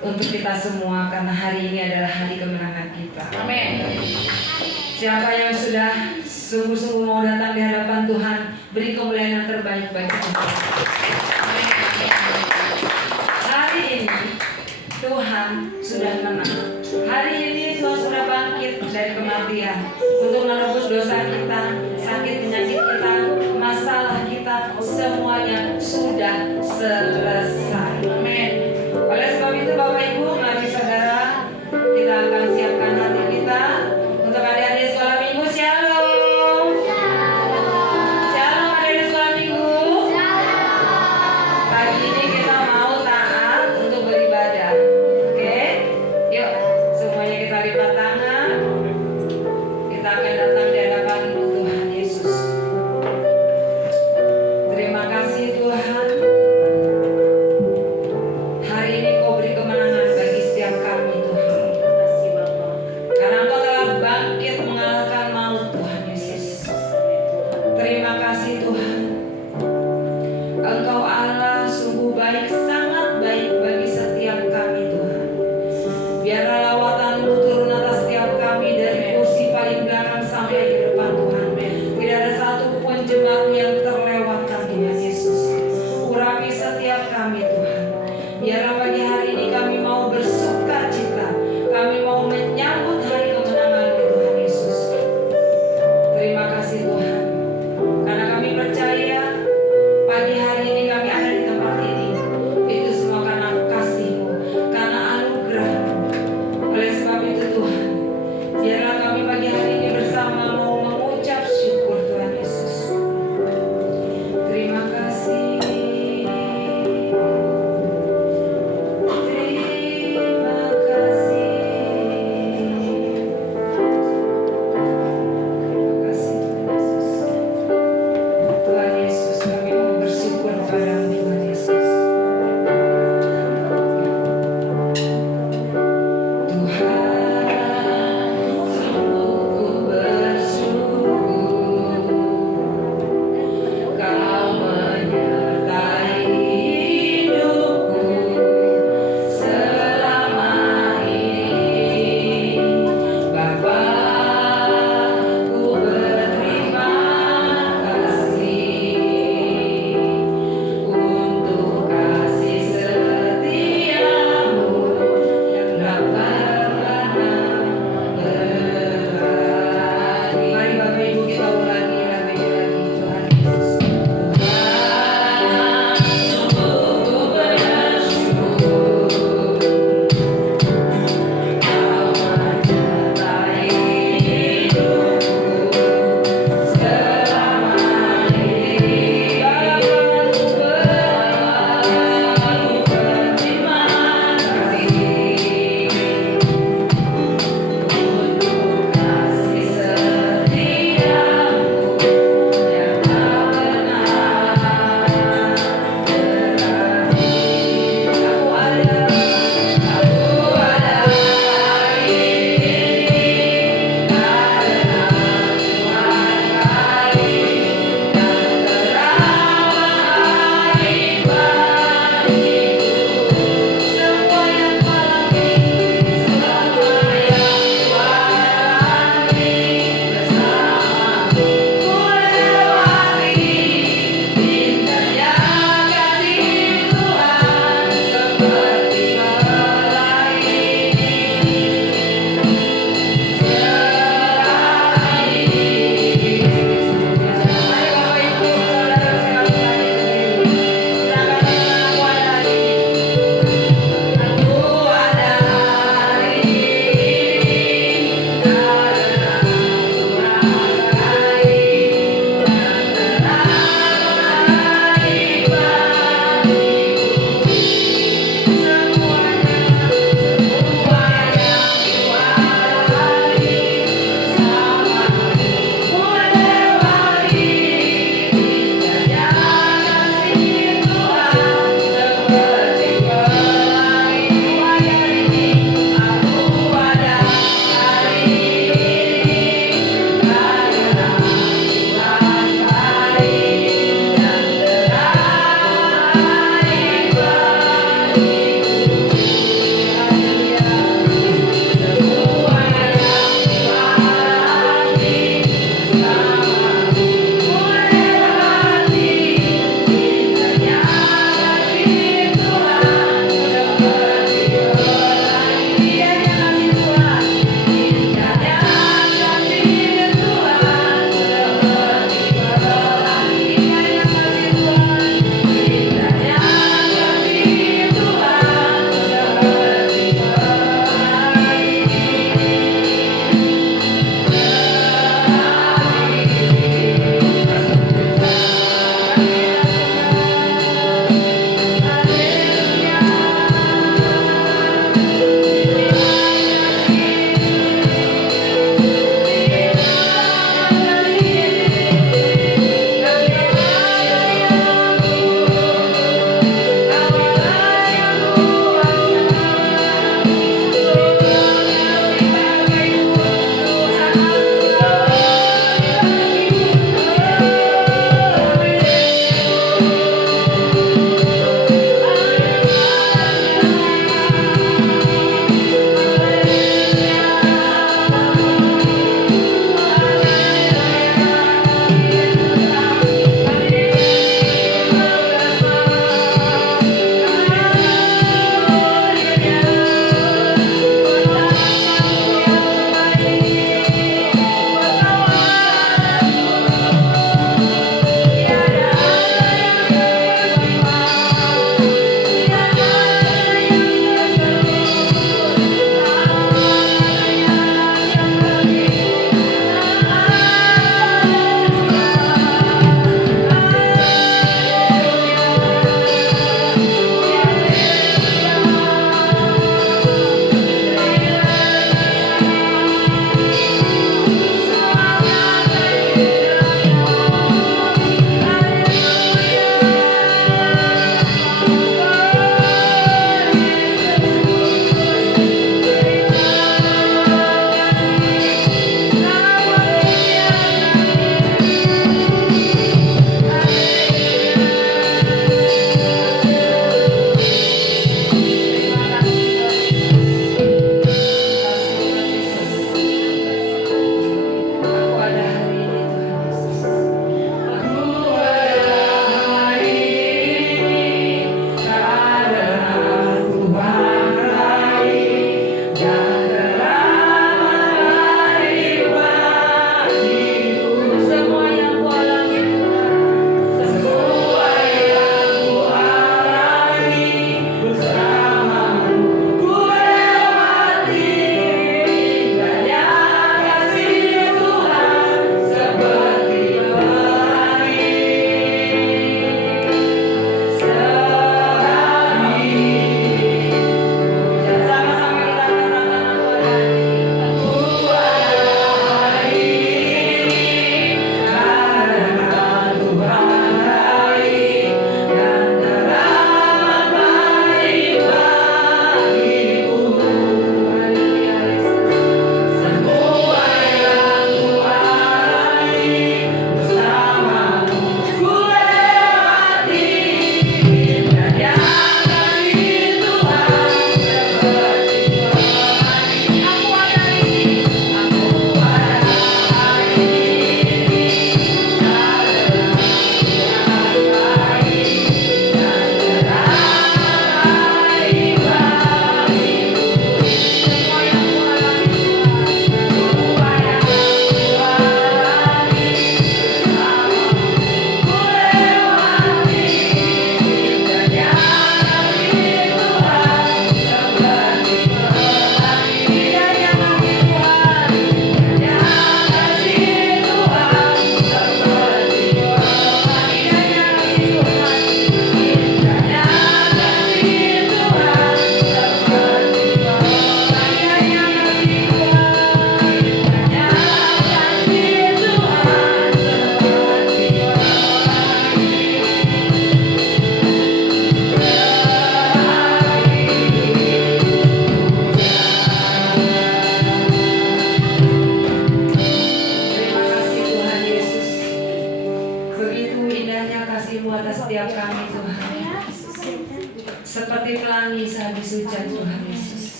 untuk kita semua karena hari ini adalah hari kemenangan kita. Amin. Siapa yang sudah sungguh-sungguh mau datang di hadapan Tuhan, beri kemuliaan yang terbaik bagi Tuhan. Hari ini Tuhan sudah menang. Hari ini Tuhan sudah bangkit dari kematian untuk menebus dosa kita, sakit penyakit kita, masalah kita, semuanya sudah selesai. Amin. Oleh sebab itu Bapak Ibu, mari saudara, kita akan siapkan hati kita untuk adik-adik sekolah minggu. Shalom. Shalom adik-adik sekolah minggu. Pagi ini kita mau taat untuk beribadah. Oke? Yuk.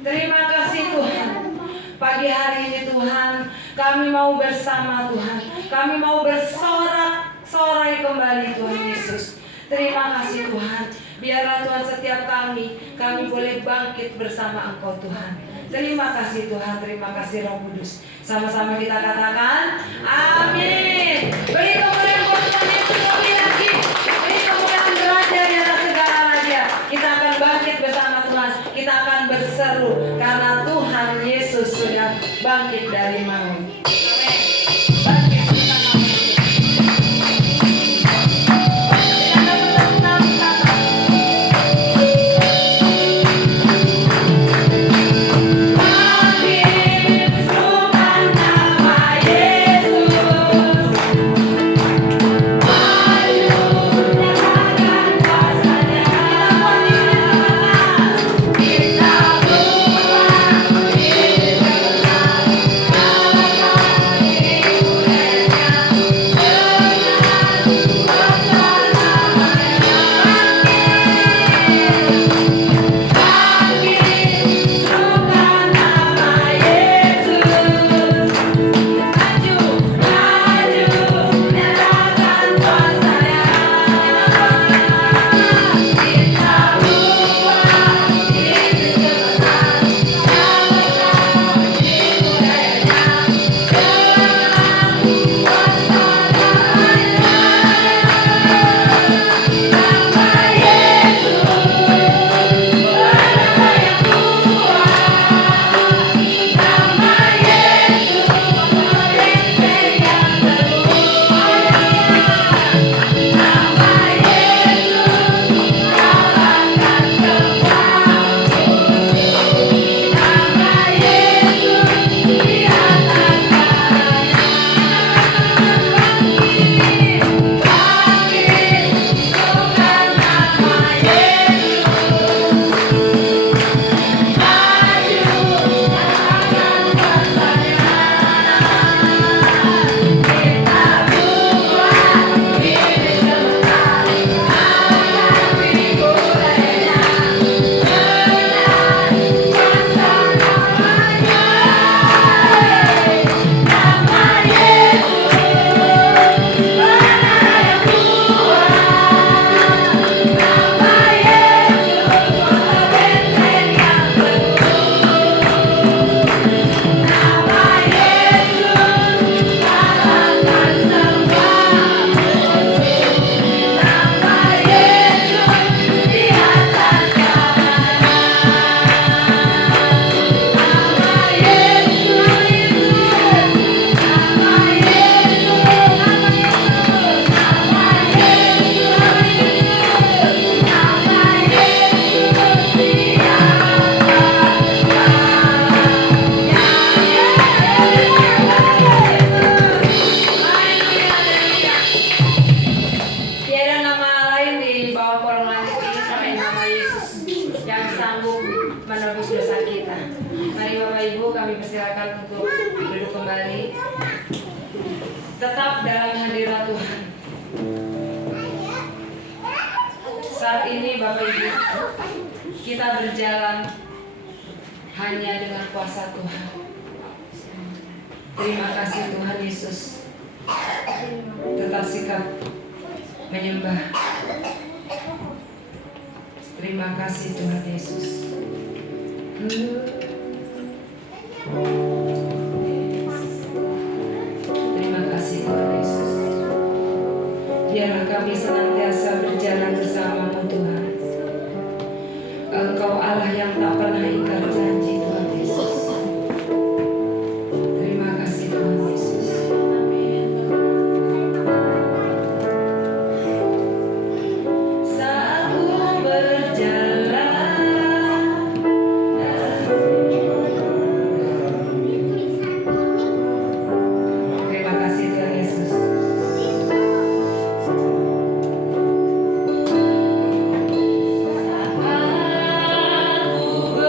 Terima kasih Tuhan. Pagi hari ini Tuhan, kami mau bersama Tuhan. Kami mau bersorak-sorai kembali Tuhan Yesus. Terima kasih Tuhan. Biarlah Tuhan setiap kami boleh bangkit bersama Engkau Tuhan. Terima kasih Tuhan, terima kasih Roh Kudus. Sama-sama kita katakan, amin. Beri kemuliaan buat Tuhan Yesus lebih lagi. Beri kemuliaan belajar di atas segala raja. Kita akan bangkit bersama Tuhan. Kita akan berseru karena Tuhan Yesus sudah bangkit dari maut. Amin. Bangkit bersama Yesus. Tetap dalam hadirat Tuhan. Saat ini Bapak Ibu, kita berjalan hanya dengan kuasa Tuhan. Terima kasih Tuhan Yesus. Tetap sikap menyembah. Terima kasih Tuhan Yesus. Terima kasih Tuhan Yesus. Biarlah kami senantiasa berjalan bersama-Mu Tuhan. Engkau Allah yang tak pernah ingkar janji Tuhan Yesus. Terima kasih Tuhan Yesus. Amin. Saat ku berjalan, terima kasih Tuhan Yesus. Aku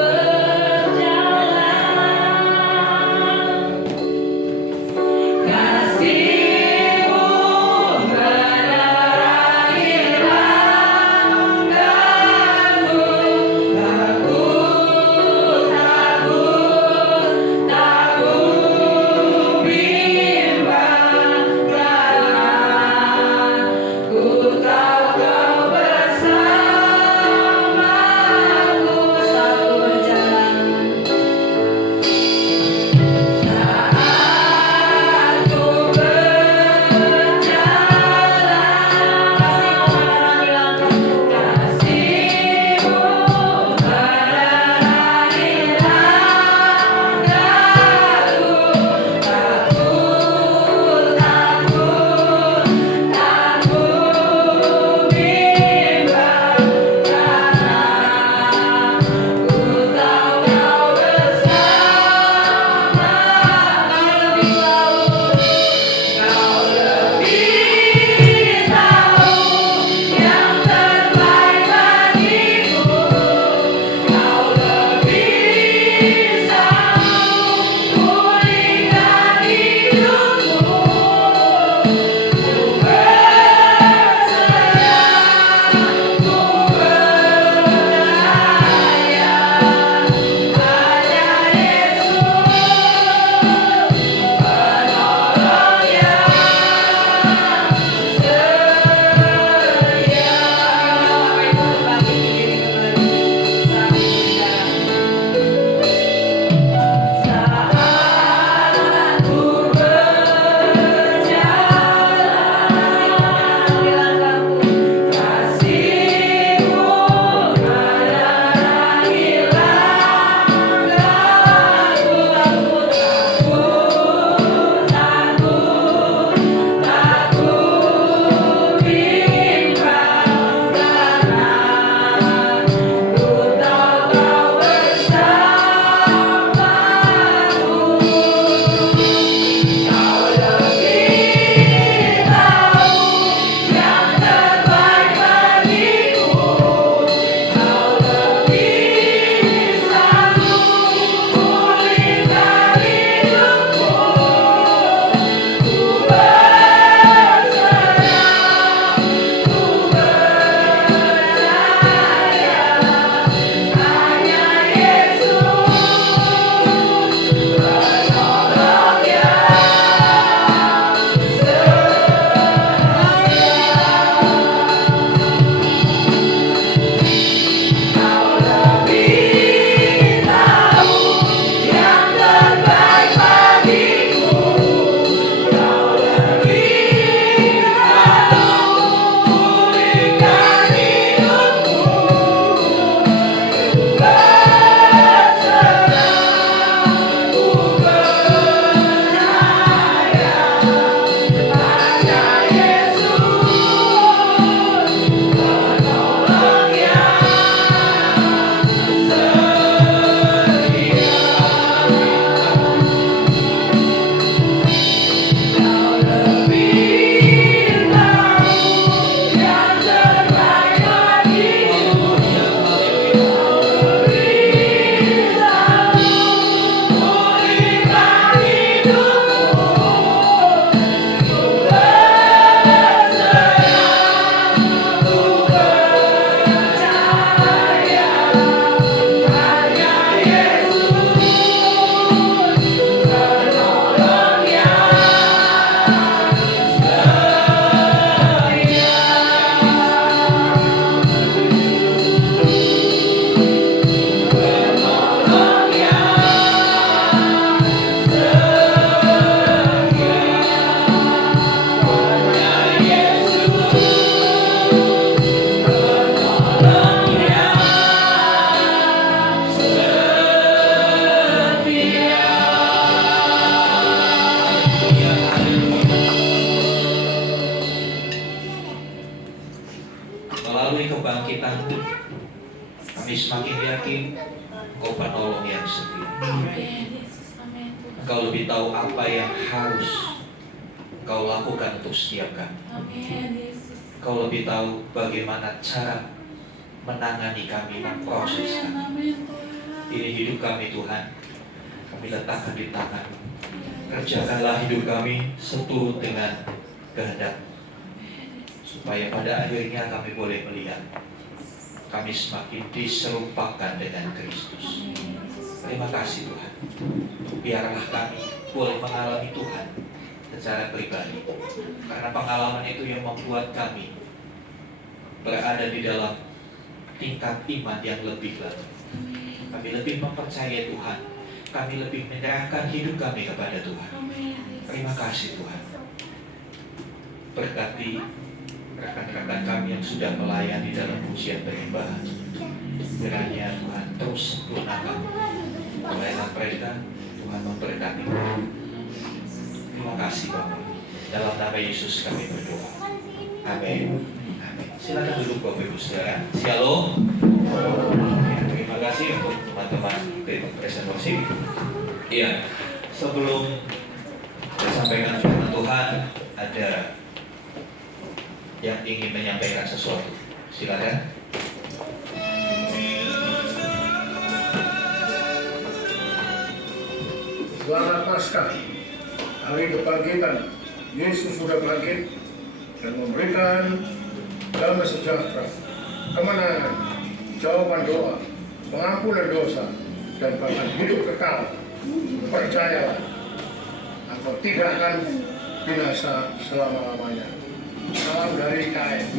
Engkau penolong yang setia. Engkau lebih tahu apa yang harus Engkau lakukan untuk setiap kami. Engkau lebih tahu bagaimana cara menangani kami, memproses kami. Ini hidup kami Tuhan, kami letakkan di tangan-Mu. Kerjakanlah hidup kami seturut dengan kehendak, supaya pada akhirnya kami boleh melihat kami semakin diserupakan dengan Kristus. Terima kasih Tuhan. Biarlah kami boleh mengalami Tuhan secara pribadi, karena pengalaman itu yang membuat kami berada di dalam tingkat iman yang lebih lagi. Kami lebih mempercayai Tuhan, kami lebih menyerahkan hidup kami kepada Tuhan. Terima kasih Tuhan. Berkati rekan-rekan kami yang sudah melayani dalam ujian penyembahan. Kiranya Tuhan terus sempurnakan pelayanan mereka. Tuhan memberkati. Terima kasih Bapak. Dalam nama Yesus kami berdoa. Amin. Amin. Silakan duduk Bapak Ibu Saudara. Shalom. Ya, terima kasih untuk teman-teman tim presentasi. Iya. Sebelum disampaikan firman Tuhan, ada yang ingin menyampaikan sesuatu. Silakan. Selamat Paskah. Hari kebangkitan Yesus sudah bangkit dan memberikan damai sejahtera, kemenangan, jawaban doa, pengampunan dosa, dan bahkan hidup kekal. Percayalah, engkau tidak akan binasa selama-lamanya. Salam dari KM.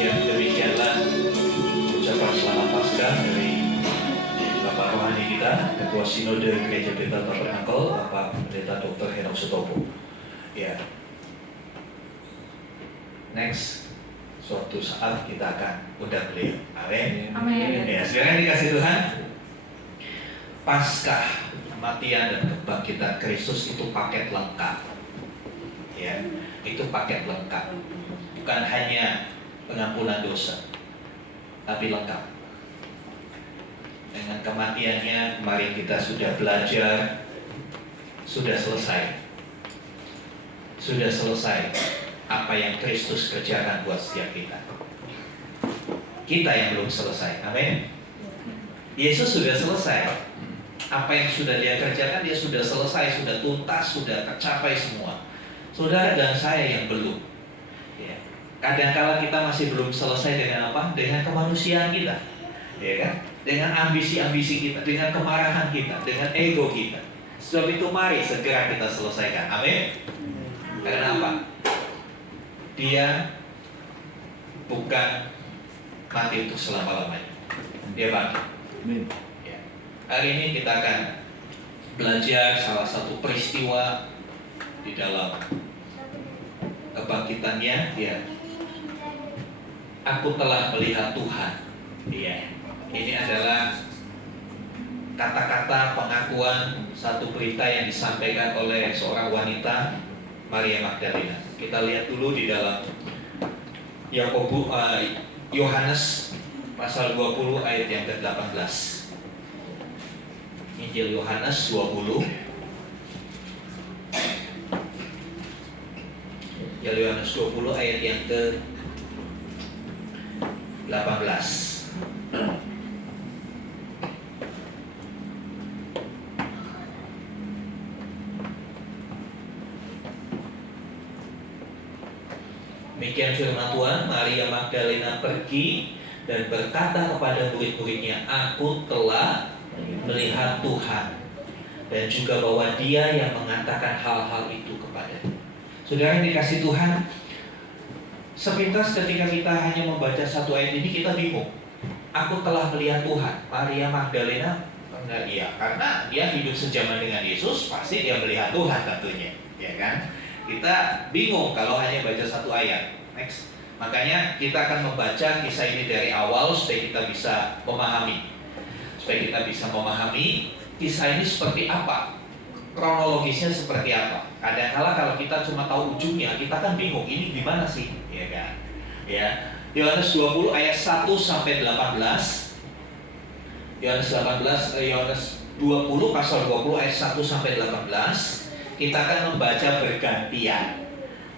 Ya, demikianlah ucapan selamat Paskah dari Bapak Rohani kita, Ketua Sinode Gereja Bethel Tabernakel, Bapak Pendeta Dr. Henok Sutopo. Ya, next, suatu saat kita akan undang beliau. Amin. Amin. Ya, sekarang dikasih Tuhan, Paskah, kematian dan kebangkitan Kristus itu paket lengkap. Ya, itu paket lengkap. Bukan hanya pengampunan dosa, tapi lengkap. Dengan kematiannya kemarin kita sudah belajar, sudah selesai. Sudah selesai apa yang Kristus kerjakan buat setiap kita. Kita yang belum selesai. Amin. Yesus sudah selesai. Apa yang sudah Dia kerjakan, Dia sudah selesai, sudah tuntas, sudah tercapai semua. Saudara dan saya yang belum. Ya. Kadang-kala kita masih belum selesai dengan apa? Dengan kemanusiaan kita, ya kan? Dengan ambisi-ambisi kita, dengan kemarahan kita, dengan ego kita. Sebab itu mari segera kita selesaikan. Amin. Karena apa? Dia bukan mati untuk selama-lamanya. Dia bangkit. Ya. Hari ini kita akan belajar salah satu peristiwa di dalam kebangkitannya. Ya. Aku telah melihat Tuhan. Ya. Ini adalah kata-kata pengakuan satu berita yang disampaikan oleh seorang wanita, Maria Magdalena. Kita lihat dulu di dalam Yohanes pasal 20 ayat yang ke-18. Injil Yohanes 20. Injil Yohanes 20 ayat yang ke-18. Demikian firman Tuhan. Maria Magdalena pergi dan berkata kepada murid-muridnya, aku telah melihat Tuhan, dan juga bahwa Dia yang mengatakan hal-hal itu kepadanya. Saudara yang dikasih Tuhan, sepintas ketika kita hanya membaca satu ayat ini kita bingung. Aku telah melihat Tuhan. Maria Magdalena enggak, iya, karena dia hidup sejaman dengan Yesus, pasti dia melihat Tuhan tentunya, ya kan? Kita bingung kalau hanya baca satu ayat. Next. Makanya kita akan membaca kisah ini dari awal supaya kita bisa memahami. Supaya kita bisa memahami kisah ini seperti apa. kronologisnya seperti apa. Kadang-kala kalau kita cuma tahu ujungnya, kita kan bingung ini gimana sih, ya kan? Ya. Yohanes 20 ayat 1 sampai 18. Yohanes 20 pasal 20 ayat 1 sampai 18. Kita akan membaca bergantian.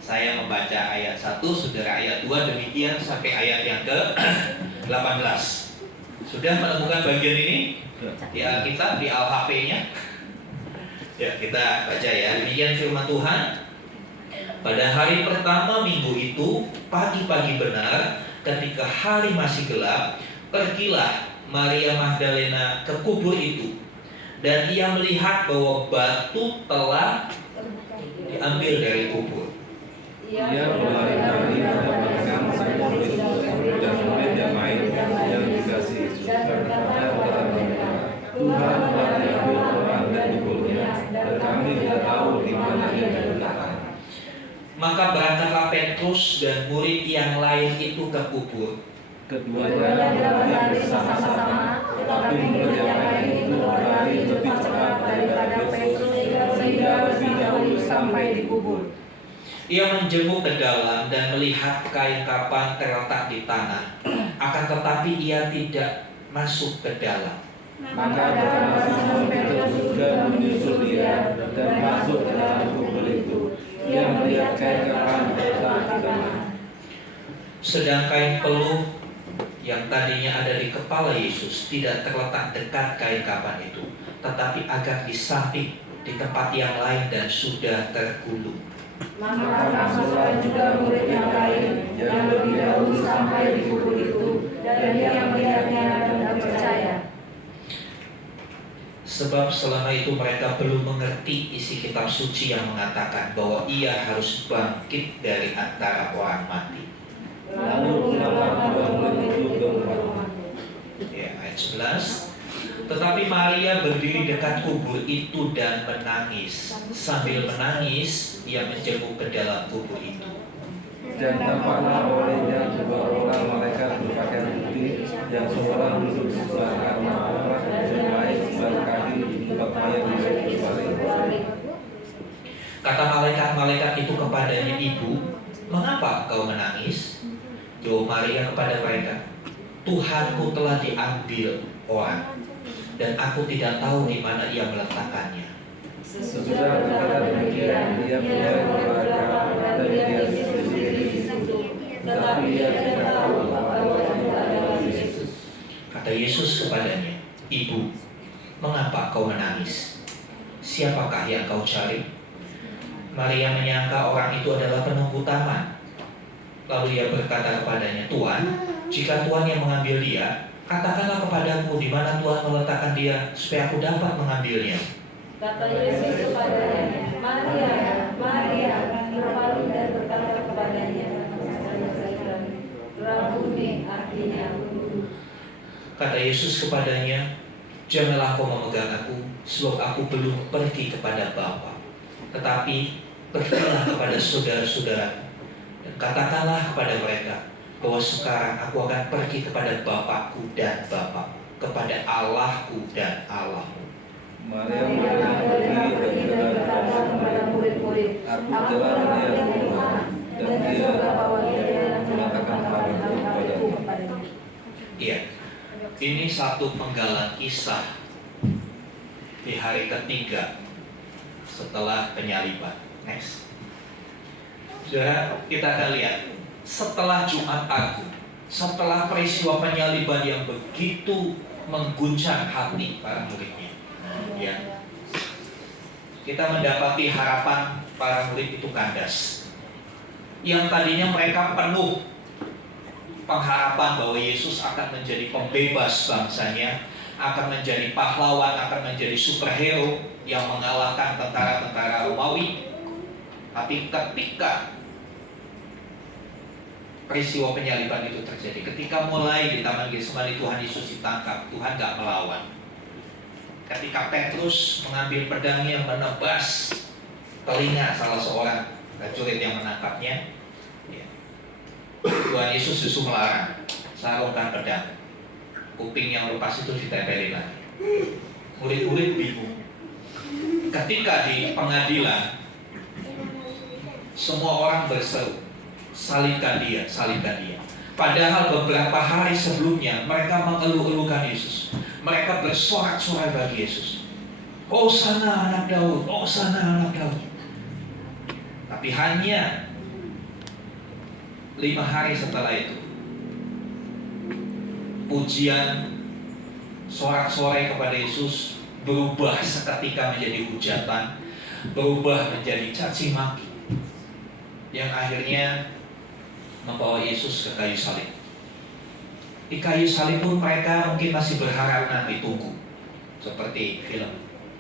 Saya membaca ayat 1, saudara ayat 2, demikian sampai ayat yang ke-18. Sudah menemukan bagian ini? Di Alkitab, di Al-HP-nya? Ya, kita baca ya. Demikian firman Tuhan. Pada hari pertama minggu itu, pagi-pagi benar, ketika hari masih gelap, pergilah Maria Magdalena ke kubur itu. Dan ia melihat bahwa batu telah diambil dari kubur. Ia berlari-lari mendapatkan seekor itu dan murid yang lain yang dikasihi Yesus dan berkata, Tuhan telah diambil orang dan kuburnya, dan kami tidak tahu di mana ia diletakkan. Maka berangkatlah Petrus dan murid yang lain itu ke kubur. Keduanya berlari bersama-sama, tetapi murid yang lain itu berlari lebih cepat daripada Petrus sehingga lebih dahulu sampai di kubur. Ia menjenguk ke dalam dan melihat kain kapan terletak di tanah. Akan tetapi ia tidak masuk ke dalam. Maka datanglah Simon Petrus juga menyusul dia dan masuk ke dalam kubur itu. Ia melihat kain kapan terletak di tanah. Sedang kain peluh yang tadinya ada di kepala Yesus tidak terletak dekat kain kapan itu, tetapi agak di samping di tempat yang lain dan sudah tergulung. Maka masuklah juga murid yang lain yang lebih dahulu sampai di kubur itu, dan dia melihatnya dan percaya. Sebab selama itu mereka belum mengerti isi kitab suci yang mengatakan bahwa ia harus bangkit dari antara orang mati. Lalu pulanglah kedua murid itu ke rumah. Ya, ayat 11. Tetapi Maria berdiri dekat kubur itu dan menangis. Sambil menangis, ia menjenguk ke dalam kubur itu. Dan tampaklah olehnya dua orang malaikat berpakaian putih, yang seorang duduk sebelah kanan Allah dan yang lain sebelah kaki di tempat mayat Yesus berbaring. Kata malaikat-malaikat itu kepadanya, Ibu, mengapa kau menangis? Jawab Maria kepada mereka, Tuhanku telah diambil orang, dan aku tidak tahu di mana ia meletakkannya. Sesudah berkata demikian, dia mulai berlagak dan dia berdiri di situ, tetapi ia tidak tahu bahwa itu adalah Yesus. Kata Yesus kepadanya, Ibu, mengapa kau menangis? Siapakah yang kau cari? Maria menyangka orang itu adalah penunggu taman. Lalu ia berkata kepadanya, Tuhan, jika Tuhan yang mengambil dia, katakanlah kepadaku di mana Tuhan meletakkan dia, supaya aku dapat mengambilnya. Kata Yesus kepadanya, Maria, Maria, berpaling dan berkata kepadanya, Rabuni, artinya guru. Kata Yesus kepadanya, janganlah kau memegang aku, sebab aku belum pergi kepada Bapa. Tetapi pergilah kepada saudara-saudara dan katakanlah kepada mereka bahwa sekarang aku akan pergi kepada Bapakku dan Bapakmu, kepada Allahku dan Allahmu. Maria pergi dan berkata kepada murid-murid, aku telah melihat Tuhan, dan dia mengatakan hal itu kepadanya. Iya, ini satu penggalan kisah di hari ketiga setelah penyaliban. Next. Saudara, kita akan lihat setelah Jumat Agung, setelah peristiwa penyaliban yang begitu mengguncang hati para muridnya, ya, kita mendapati harapan para murid itu kandas. Yang tadinya mereka penuh pengharapan bahwa Yesus akan menjadi pembebas bangsanya, akan menjadi pahlawan, akan menjadi superhero yang mengalahkan tentara-tentara Romawi. Tapi ketika peristiwa penyaliban itu terjadi, ketika mulai di Taman Getsemani Tuhan Yesus ditangkap, Tuhan gak melawan. Ketika Petrus mengambil pedangnya menebas telinga salah seorang prajurit yang menangkapnya, ya, Tuhan Yesus justru melarang, sarungkan pedang. Kuping yang lepas itu ditempelin lagi. Murid-murid bingung. Ketika di pengadilan semua orang berseru, salibkan dia, salibkan dia. Padahal beberapa hari sebelumnya mereka mengeluh-elukan Yesus. Mereka bersorak-sorai bagi Yesus. Hosana anak Daud, Hosana anak Daud. Tapi hanya 5 hari setelah itu, pujian sorak-sorai kepada Yesus berubah seketika menjadi hujatan, berubah menjadi caci maki, yang akhirnya membawa Yesus ke kayu salib. Di kayu salib pun mereka mungkin masih berharap nanti tunggu, seperti film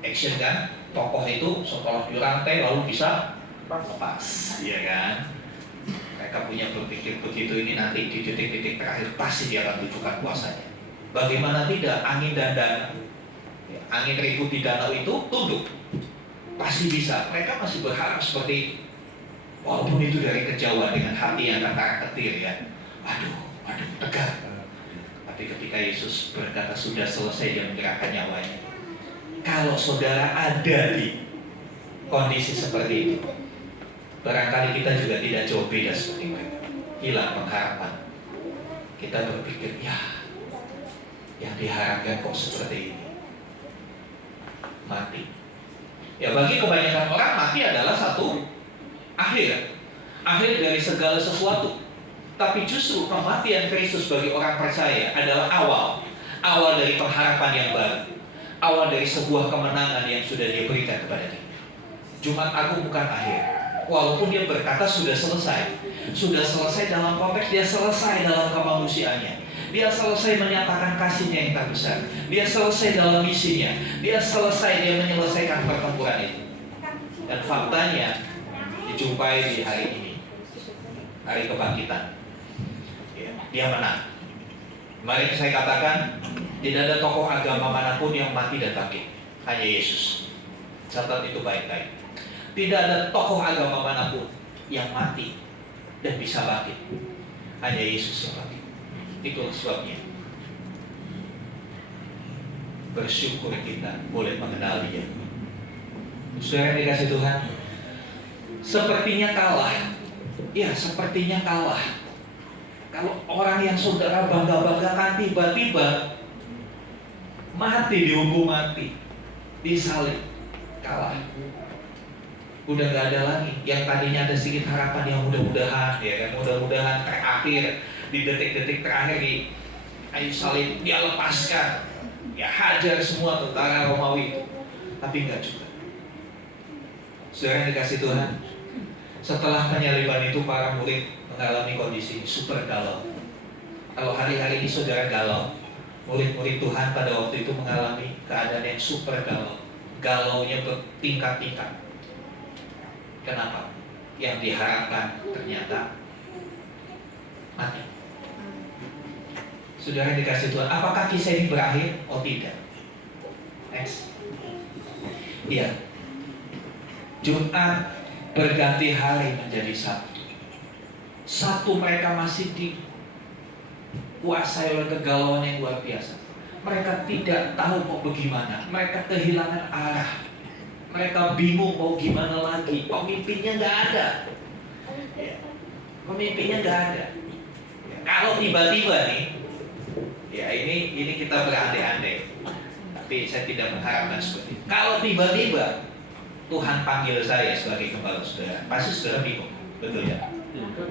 action kan, tokoh itu setelah dirantai lalu bisa lepas, ya kan? Mereka punya berpikir begitu, ini nanti di detik-detik terakhir pasti dia akan tunjukkan kuasanya. Bagaimana tidak, angin dan danau, angin ribut di danau itu tunduk, pasti bisa. Mereka masih berharap seperti itu. Walaupun itu dari kejauhan dengan hati yang antara ketir ya, aduh, tegar. Tapi ketika Yesus berkata sudah selesai, dia menyerahkan nyawanya. Kalau saudara ada di kondisi seperti itu, barangkali kita juga tidak jauh beda seperti mereka, hilang pengharapan. Kita berpikir, ya, yang diharapkan kok seperti ini, mati. Ya bagi kebanyakan orang mati adalah satu akhir dari segala sesuatu. Tapi justru kematian Kristus bagi orang percaya adalah awal dari pengharapan yang baru, awal dari sebuah kemenangan yang sudah dia berikan kepada kita. Jumat Agung bukan akhir, walaupun dia berkata sudah selesai dalam konteks dia selesai dalam kemanusiaannya, dia selesai menyatakan kasihnya yang terbesar, dia selesai dalam misinya, dia menyelesaikan pertempuran itu. Dan faktanya dijumpai di hari ini, hari kebangkitan, dia menang. Kemarin saya katakan tidak ada tokoh agama manapun yang mati dan bangkit, hanya Yesus. Catat itu baik-baik. Tidak ada tokoh agama manapun yang mati dan bisa bangkit, hanya Yesus yang bangkit. Itu sebabnya bersyukur kita boleh mengenal Dia. Saudara yang dikasih Tuhan, sepertinya kalah. Kalau orang yang saudara bangga-banggakan tiba-tiba mati, dihukum mati, disalib, kalah. Udah gak ada lagi. Yang tadinya ada sedikit harapan yang mudah-mudahan, ya kan, mudah-mudahan terakhir di detik-detik terakhir di kayu salib dia lepaskan, ya hajar semua tentara Romawi itu. Tapi enggak juga. Saudara yang dikasih Tuhan, setelah penyaliban itu para murid mengalami kondisi super galau. Kalau hari-hari ini saudara galau, murid-murid Tuhan pada waktu itu mengalami keadaan yang super galau. Galaunya bertingkat-tingkat. Kenapa? Yang diharapkan ternyata mati. Saudara yang dikasih Tuhan, apakah kisah ini berakhir? Oh tidak. Next. Iya. Jumat berganti hari menjadi Sabtu. Sabtu mereka masih dikuasai oleh kegalauan yang luar biasa. Mereka tidak tahu mau bagaimana. Mereka kehilangan arah. Mereka bingung mau gimana lagi. Pemimpinnya nggak ada. Pemimpinnya nggak ada. Kalau tiba-tiba nih, ya ini kita berandai-andai. Tapi saya tidak mengharapkan seperti itu. Kalau tiba-tiba Tuhan panggil saya sebagai gembala saudara, pasti saudara bingung, betul ya?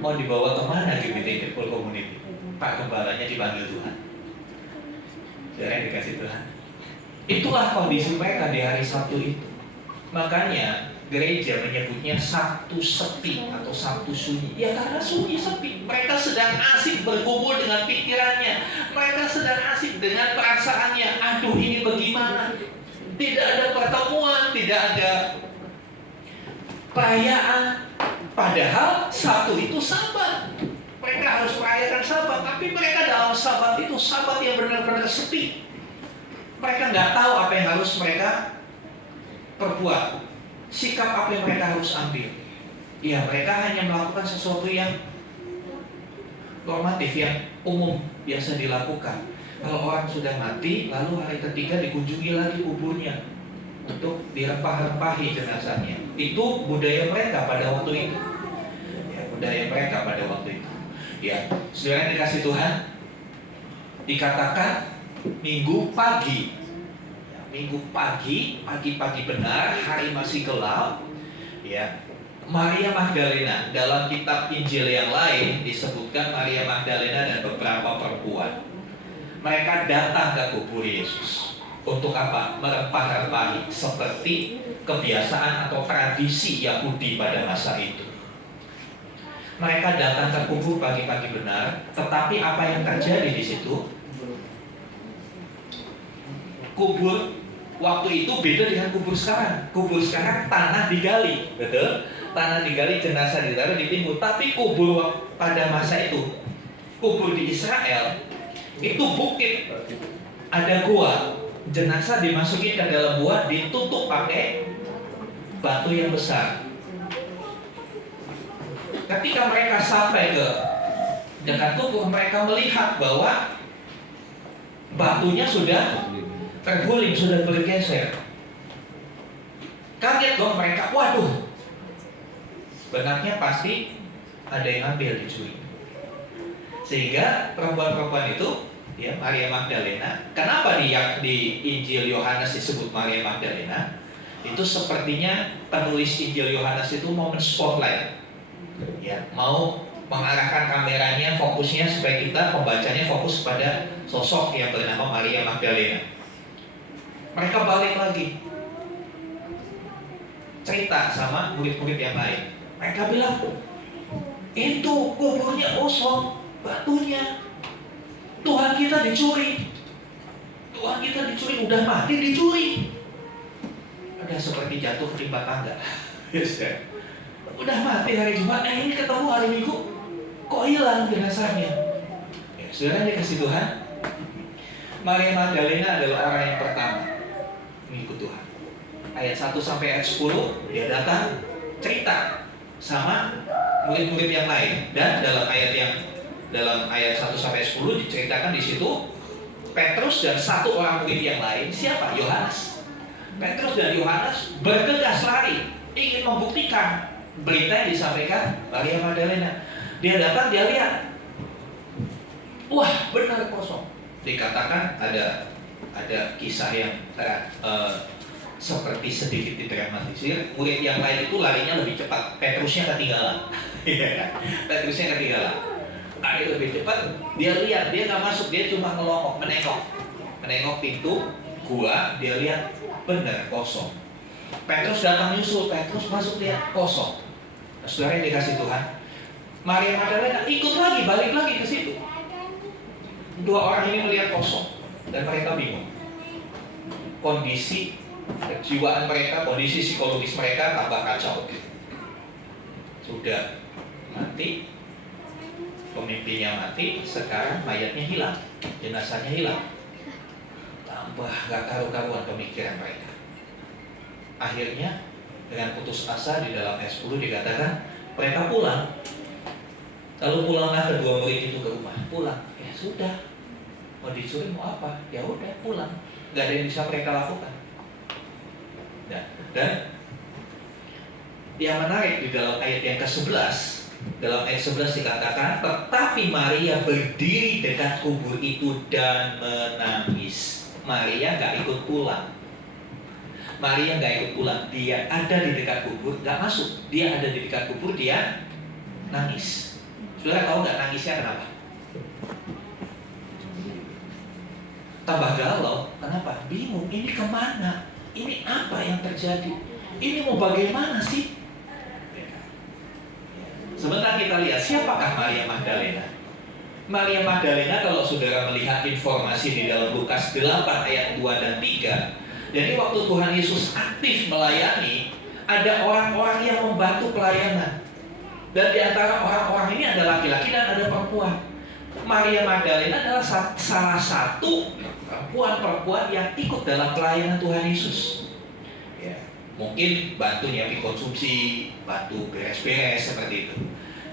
Mau dibawa kemana GBT People Community? Pak gembalanya dipanggil Tuhan. Saudara yang dikasih Tuhan. Itulah kondisi mereka di hari Sabtu itu. Makanya gereja menyebutnya Sabtu sepi atau Sabtu sunyi. Ya karena sunyi sepi. Mereka sedang asik berkumpul dengan pikirannya. Mereka sedang asik dengan perasaannya. Aduh ini bagaimana? Tidak ada pertemuan, tidak ada perayaan. Padahal Sabtu itu Sabat. Mereka harus merayakan Sabat, tapi mereka dalam Sabat itu Sabat yang benar-benar sepi. Mereka nggak tahu apa yang harus mereka perbuat, sikap apa yang mereka harus ambil. Ya mereka hanya melakukan sesuatu yang normatif, yang umum biasa dilakukan. Kalau orang sudah mati, lalu hari ketiga dikunjungi lagi kuburnya. untuk dirempah-rempahi jenazahnya. Itu budaya mereka pada waktu itu. Ya, budaya mereka pada waktu itu. Ya, saudara yang dikasih Tuhan, dikatakan Minggu pagi. Ya, Minggu pagi benar, hari masih gelap. Ya, Maria Magdalena, dalam kitab Injil yang lain disebutkan Maria Magdalena dan beberapa perempuan. Mereka datang ke kubur Yesus. Untuk apa? Merempah-rempahi, seperti kebiasaan atau tradisi Yahudi pada masa itu. Mereka datang ke kubur pagi-pagi benar, tetapi apa yang terjadi di situ? Kubur waktu itu beda dengan kubur sekarang. Kubur sekarang tanah digali, betul? Tanah digali, jenazah ditaruh di timur. Tapi kubur pada masa itu, kubur di Israel itu bukit, ada gua, jenazah dimasukin ke dalam gua, ditutup pakai batu yang besar. Ketika mereka sampai ke dekat kubur, mereka melihat bahwa batunya sudah terguling, sudah bergeser. Kaget dong mereka, waduh, benarnya pasti ada yang ambil, dicuri. Sehingga perempuan-perempuan itu, ya, Maria Magdalena, kenapa di Injil Yohanes disebut Maria Magdalena? Itu sepertinya penulis Injil Yohanes itu mau men-spotlight, ya, mau mengarahkan kameranya, fokusnya supaya kita pembacanya fokus pada sosok yang bernama Maria Magdalena. Mereka balik lagi cerita sama murid-murid yang lain. Mereka bilang, itu kuburnya kosong, batunya, Tuhan kita dicuri. Tuhan kita dicuri, udah mati dicuri. Ada seperti jatuh ketimpa tangga. Yes, ya. Udah mati hari Jumat, ini ketemu hari Minggu, kok hilang jenazahnya? Ya, saudara dikasih Tuhan, Maria Magdalena adalah orang yang pertama mengikut Tuhan. Ayat 1 sampai ayat 10, dia datang cerita sama murid-murid yang lain. Dan dalam ayat 1 sampai 10 diceritakan di situ Petrus dan satu orang murid yang lain. Siapa? Yohanes. Petrus dan Yohanes bergegas lari, ingin membuktikan berita yang disampaikan Maria Magdalena. Dia datang, dia lihat, wah, benar kosong. Dikatakan ada kisah yang seperti sedikit didramatisir. Murid yang lain itu larinya lebih cepat, Petrusnya ketinggalan. Petrusnya ketinggalan. Lari lebih cepat, dia lihat, dia nggak masuk, dia cuma menengok pintu gua, dia lihat benar kosong. Petrus datang nyusul, Petrus masuk, lihat kosong. Nah, saudara yang dikasih Tuhan, Maria Magdalena ikut lagi, balik lagi ke situ. Dua orang ini melihat kosong dan mereka bingung. Kondisi kejiwaan mereka, kondisi psikologis mereka tambah kacau. Sudah mati, pemimpinnya mati, sekarang mayatnya hilang, jenazahnya hilang. Tambah gak karu-karuan pemikiran mereka. Akhirnya dengan putus asa di dalam ayat 10 dikatakan mereka pulang. Lalu pulanglah kedua murid itu ke rumah. Pulang, ya sudah, mau dicuri mau apa? Ya udah pulang. Gak ada yang bisa mereka lakukan. Dan yang menarik di dalam ayat yang ke-11, dalam ayat 11 dikatakan, tetapi Maria berdiri dekat kubur itu dan menangis. Maria gak ikut pulang. Maria gak ikut pulang. Dia ada di dekat kubur, gak masuk. Dia ada di dekat kubur, dia nangis. Saudara tahu gak nangisnya kenapa? Tambah galau. Kenapa? Bingung, ini kemana? Ini apa yang terjadi? Ini mau bagaimana sih? Sebentar kita lihat, siapakah Maria Magdalena? Maria Magdalena, kalau saudara melihat informasi di dalam Lukas 8 ayat 2 dan 3, jadi waktu Tuhan Yesus aktif melayani, ada orang-orang yang membantu pelayanan. Dan di antara orang-orang ini ada laki-laki dan ada perempuan. Maria Magdalena adalah salah satu perempuan-perempuan yang ikut dalam pelayanan Tuhan Yesus. Ya, mungkin bantu nyiapin konsumsi, bantu beres-beres seperti itu.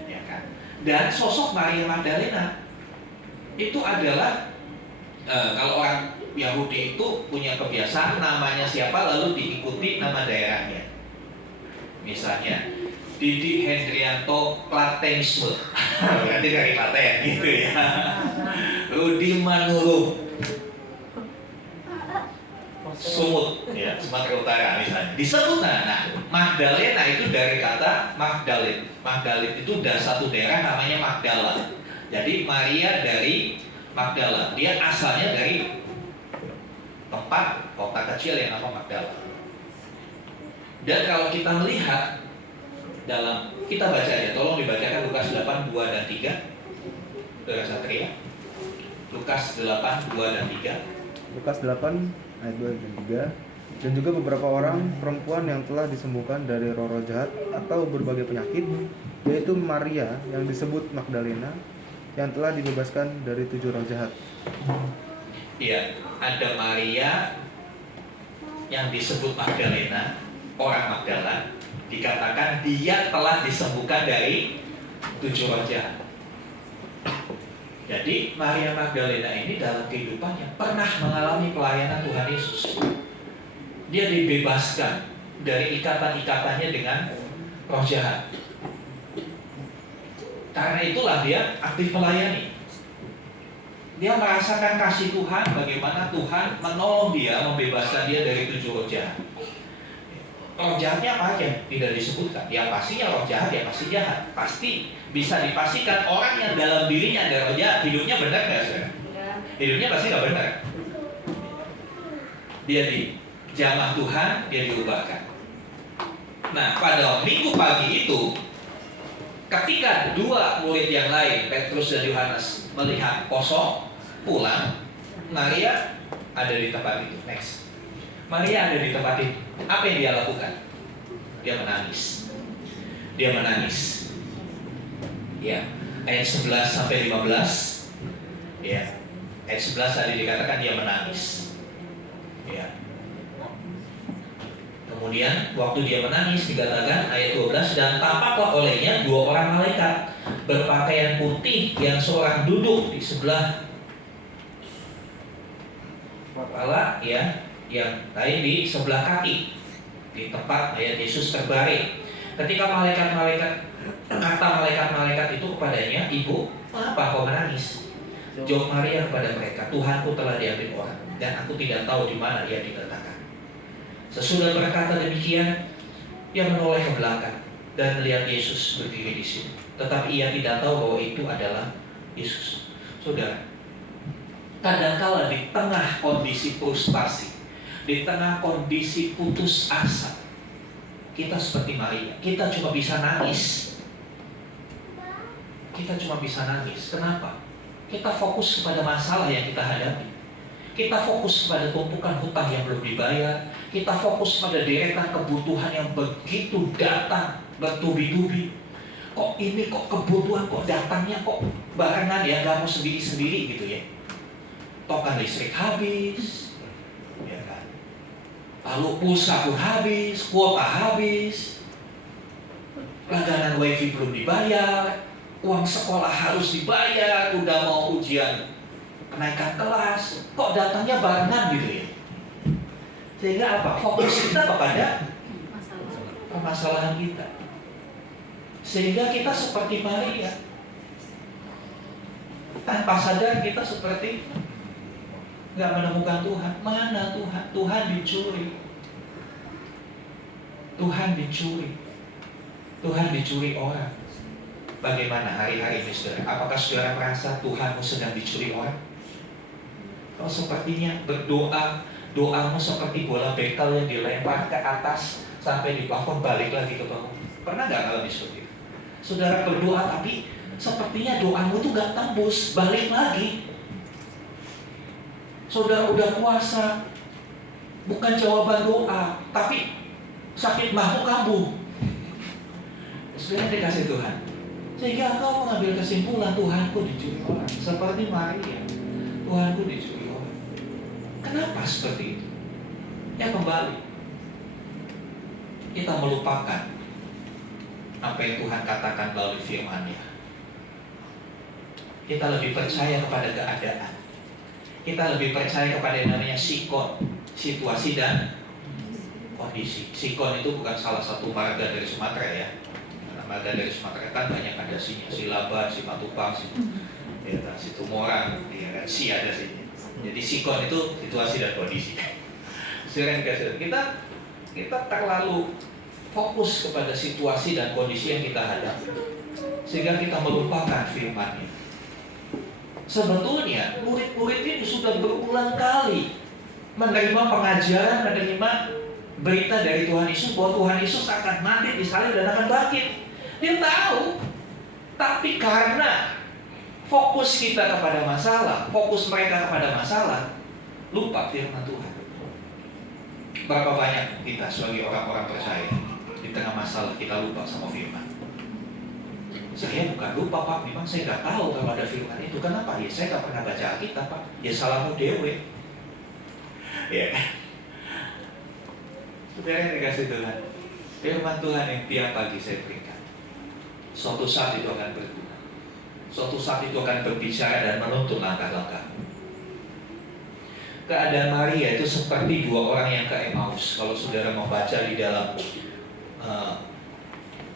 Ya kan? Dan sosok Maria Magdalena itu adalah kalau orang Yahudi itu punya kebiasaan namanya siapa lalu diikuti nama daerahnya. Misalnya Didi Hendrianto Klatenisme, berarti dari Klaten gitu ya. Rudi Manurung Sumut, ya, Sumatera Utara misalnya. Disebut nah, Magdalena itu dari kata Magdalit. Magdalit itu ada satu daerah namanya Magdala. Jadi Maria dari Magdala. Dia asalnya dari tempat kota kecil yang nama Magdala. Dan kalau kita melihat dalam, kita baca aja, tolong dibacakan Lukas 8, 2 dan 3. Saudara Satria. Lukas 8, 2 dan 3. Lukas 8 ayat 2 dan 3. Dan juga beberapa orang perempuan yang telah disembuhkan dari roh-roh jahat atau berbagai penyakit, yaitu Maria yang disebut Magdalena yang telah dibebaskan dari 7 roh jahat. Iya, ada Maria yang disebut Magdalena, orang Magdala, dikatakan dia telah disembuhkan dari 7 roh jahat. Jadi Maria Magdalena ini dalam kehidupannya pernah mengalami pelayanan Tuhan Yesus. Dia dibebaskan dari ikatan-ikatannya dengan roh jahat. Karena itulah dia aktif melayani. Dia merasakan kasih Tuhan, bagaimana Tuhan menolong dia, membebaskan dia dari 7 roh jahat. Roh jahatnya apa aja? Tidak disebutkan. Yang pastinya roh jahat, ya pasti jahat. Pasti bisa dipastikan orang yang dalam dirinya ada roh jahat, hidupnya benar nggak saudara? Hidupnya pasti nggak benar. Dia dijamah Tuhan, dia diubahkan. Nah, pada minggu pagi itu, ketika 2 murid yang lain, Petrus dan Yohanes, melihat kosong, pulang, Maria ada di tempat itu. Next. Maria ada di tempat itu. Apa yang dia lakukan? Dia menangis. Dia menangis. Ya, ayat 11 sampai 15. Ya. Ayat 11 tadi dikatakan dia menangis. Ya. Kemudian waktu dia menangis dikatakan ayat 12, dan tampaklah olehnya 2 orang malaikat berpakaian putih yang seorang duduk di sebelah kepala, ya, yang lain di sebelah kaki, di tempat ayat Yesus terbaring. Ketika kata malaikat-malaikat itu kepadanya, "Ibu, mengapa kau menangis?" Jawab Maria kepada mereka, "Tuhanku telah diambil orang, dan aku tidak tahu di mana dia diletakkan." Sesudah berkata demikian, ia menoleh ke belakang dan melihat Yesus berdiri di situ. Tetapi ia tidak tahu bahwa itu adalah Yesus. Saudara, kadangkala di tengah kondisi frustasi, di tengah kondisi putus asa, kita seperti Maria, kita cuma bisa nangis. Kita cuma bisa nangis. Kenapa? Kita fokus kepada masalah yang kita hadapi. Kita fokus pada tumpukan hutang yang belum dibayar. Kita fokus pada deretan kebutuhan yang begitu datang bertubi-tubi. Kok ini, kok kebutuhan, kok datangnya, kok barengan ya, gak mau sendiri-sendiri gitu ya. Token listrik habis, ya kan? Lalu pulsa pun habis, kuota habis, langganan wifi belum dibayar, uang sekolah harus dibayar, udah mau ujian kenaikan kelas, kok datangnya barengan gitu ya. Sehingga apa? Fokus kita kepada permasalahan kita. Sehingga kita seperti Maria, tanpa sadar kita seperti nggak menemukan Tuhan. Mana Tuhan? Tuhan dicuri. Tuhan dicuri. Tuhan dicuri orang. Bagaimana hari-hari ini saudara? Apakah saudara merasa Tuhanmu sedang dicuri orang? Kalau sepertinya berdoa, doamu seperti bola bekel yang dilempar ke atas sampai di plafon, balik lagi ke bawah. Pernah nggak ngalamin seperti itu? Saudara berdoa tapi sepertinya doamu itu nggak tembus, balik lagi. Saudara udah puasa, bukan jawaban doa, tapi sakit mahmu kambuh. Saudara dikasih Tuhan. Sehingga engkau mengambil kesimpulan, Tuhanku dicuri orang. Seperti Maria, Tuhanku dicuri orang. Kenapa seperti itu? Ya kembali, kita melupakan apa yang Tuhan katakan melalui firman-Nya. Kita lebih percaya kepada keadaan. Kita lebih percaya kepada yang namanya sikon, situasi dan kondisi. Sikon itu bukan salah satu marga dari Sumatera ya. Karena marga dari Sumatera kan banyak ada Silaban, Simatupang, Situmorang, ya kan, si ada sini. Jadi sikon itu situasi dan kondisi. Sering kita terlalu fokus kepada situasi dan kondisi yang kita hadapi, sehingga kita melupakan firman-Nya. Sebetulnya murid-murid ini sudah berulang kali menerima pengajaran, menerima berita dari Tuhan Yesus bahwa Tuhan Yesus akan mati, disalib dan akan bangkit. Dia tahu, tapi karena fokus kita kepada masalah, fokus mereka kepada masalah, lupa firman Tuhan. Berapa banyak kita sebagai orang-orang percaya di tengah masalah kita lupa sama firman? Saya bukan lupa Pak, memang saya nggak tahu kalau ada firman itu. Kenapa? Ya saya nggak pernah baca Alkitab Pak. Ya salahmu dewe. Ya. Saudara yang dikasih Tuhan, firman Tuhan yang tiap pagi saya berikan, suatu saat itu akan berguna. Suatu saat itu akan berbicara dan menuntun langkah-langkah. Keadaan Maria itu seperti dua orang yang ke Emmaus. Kalau saudara membaca di dalam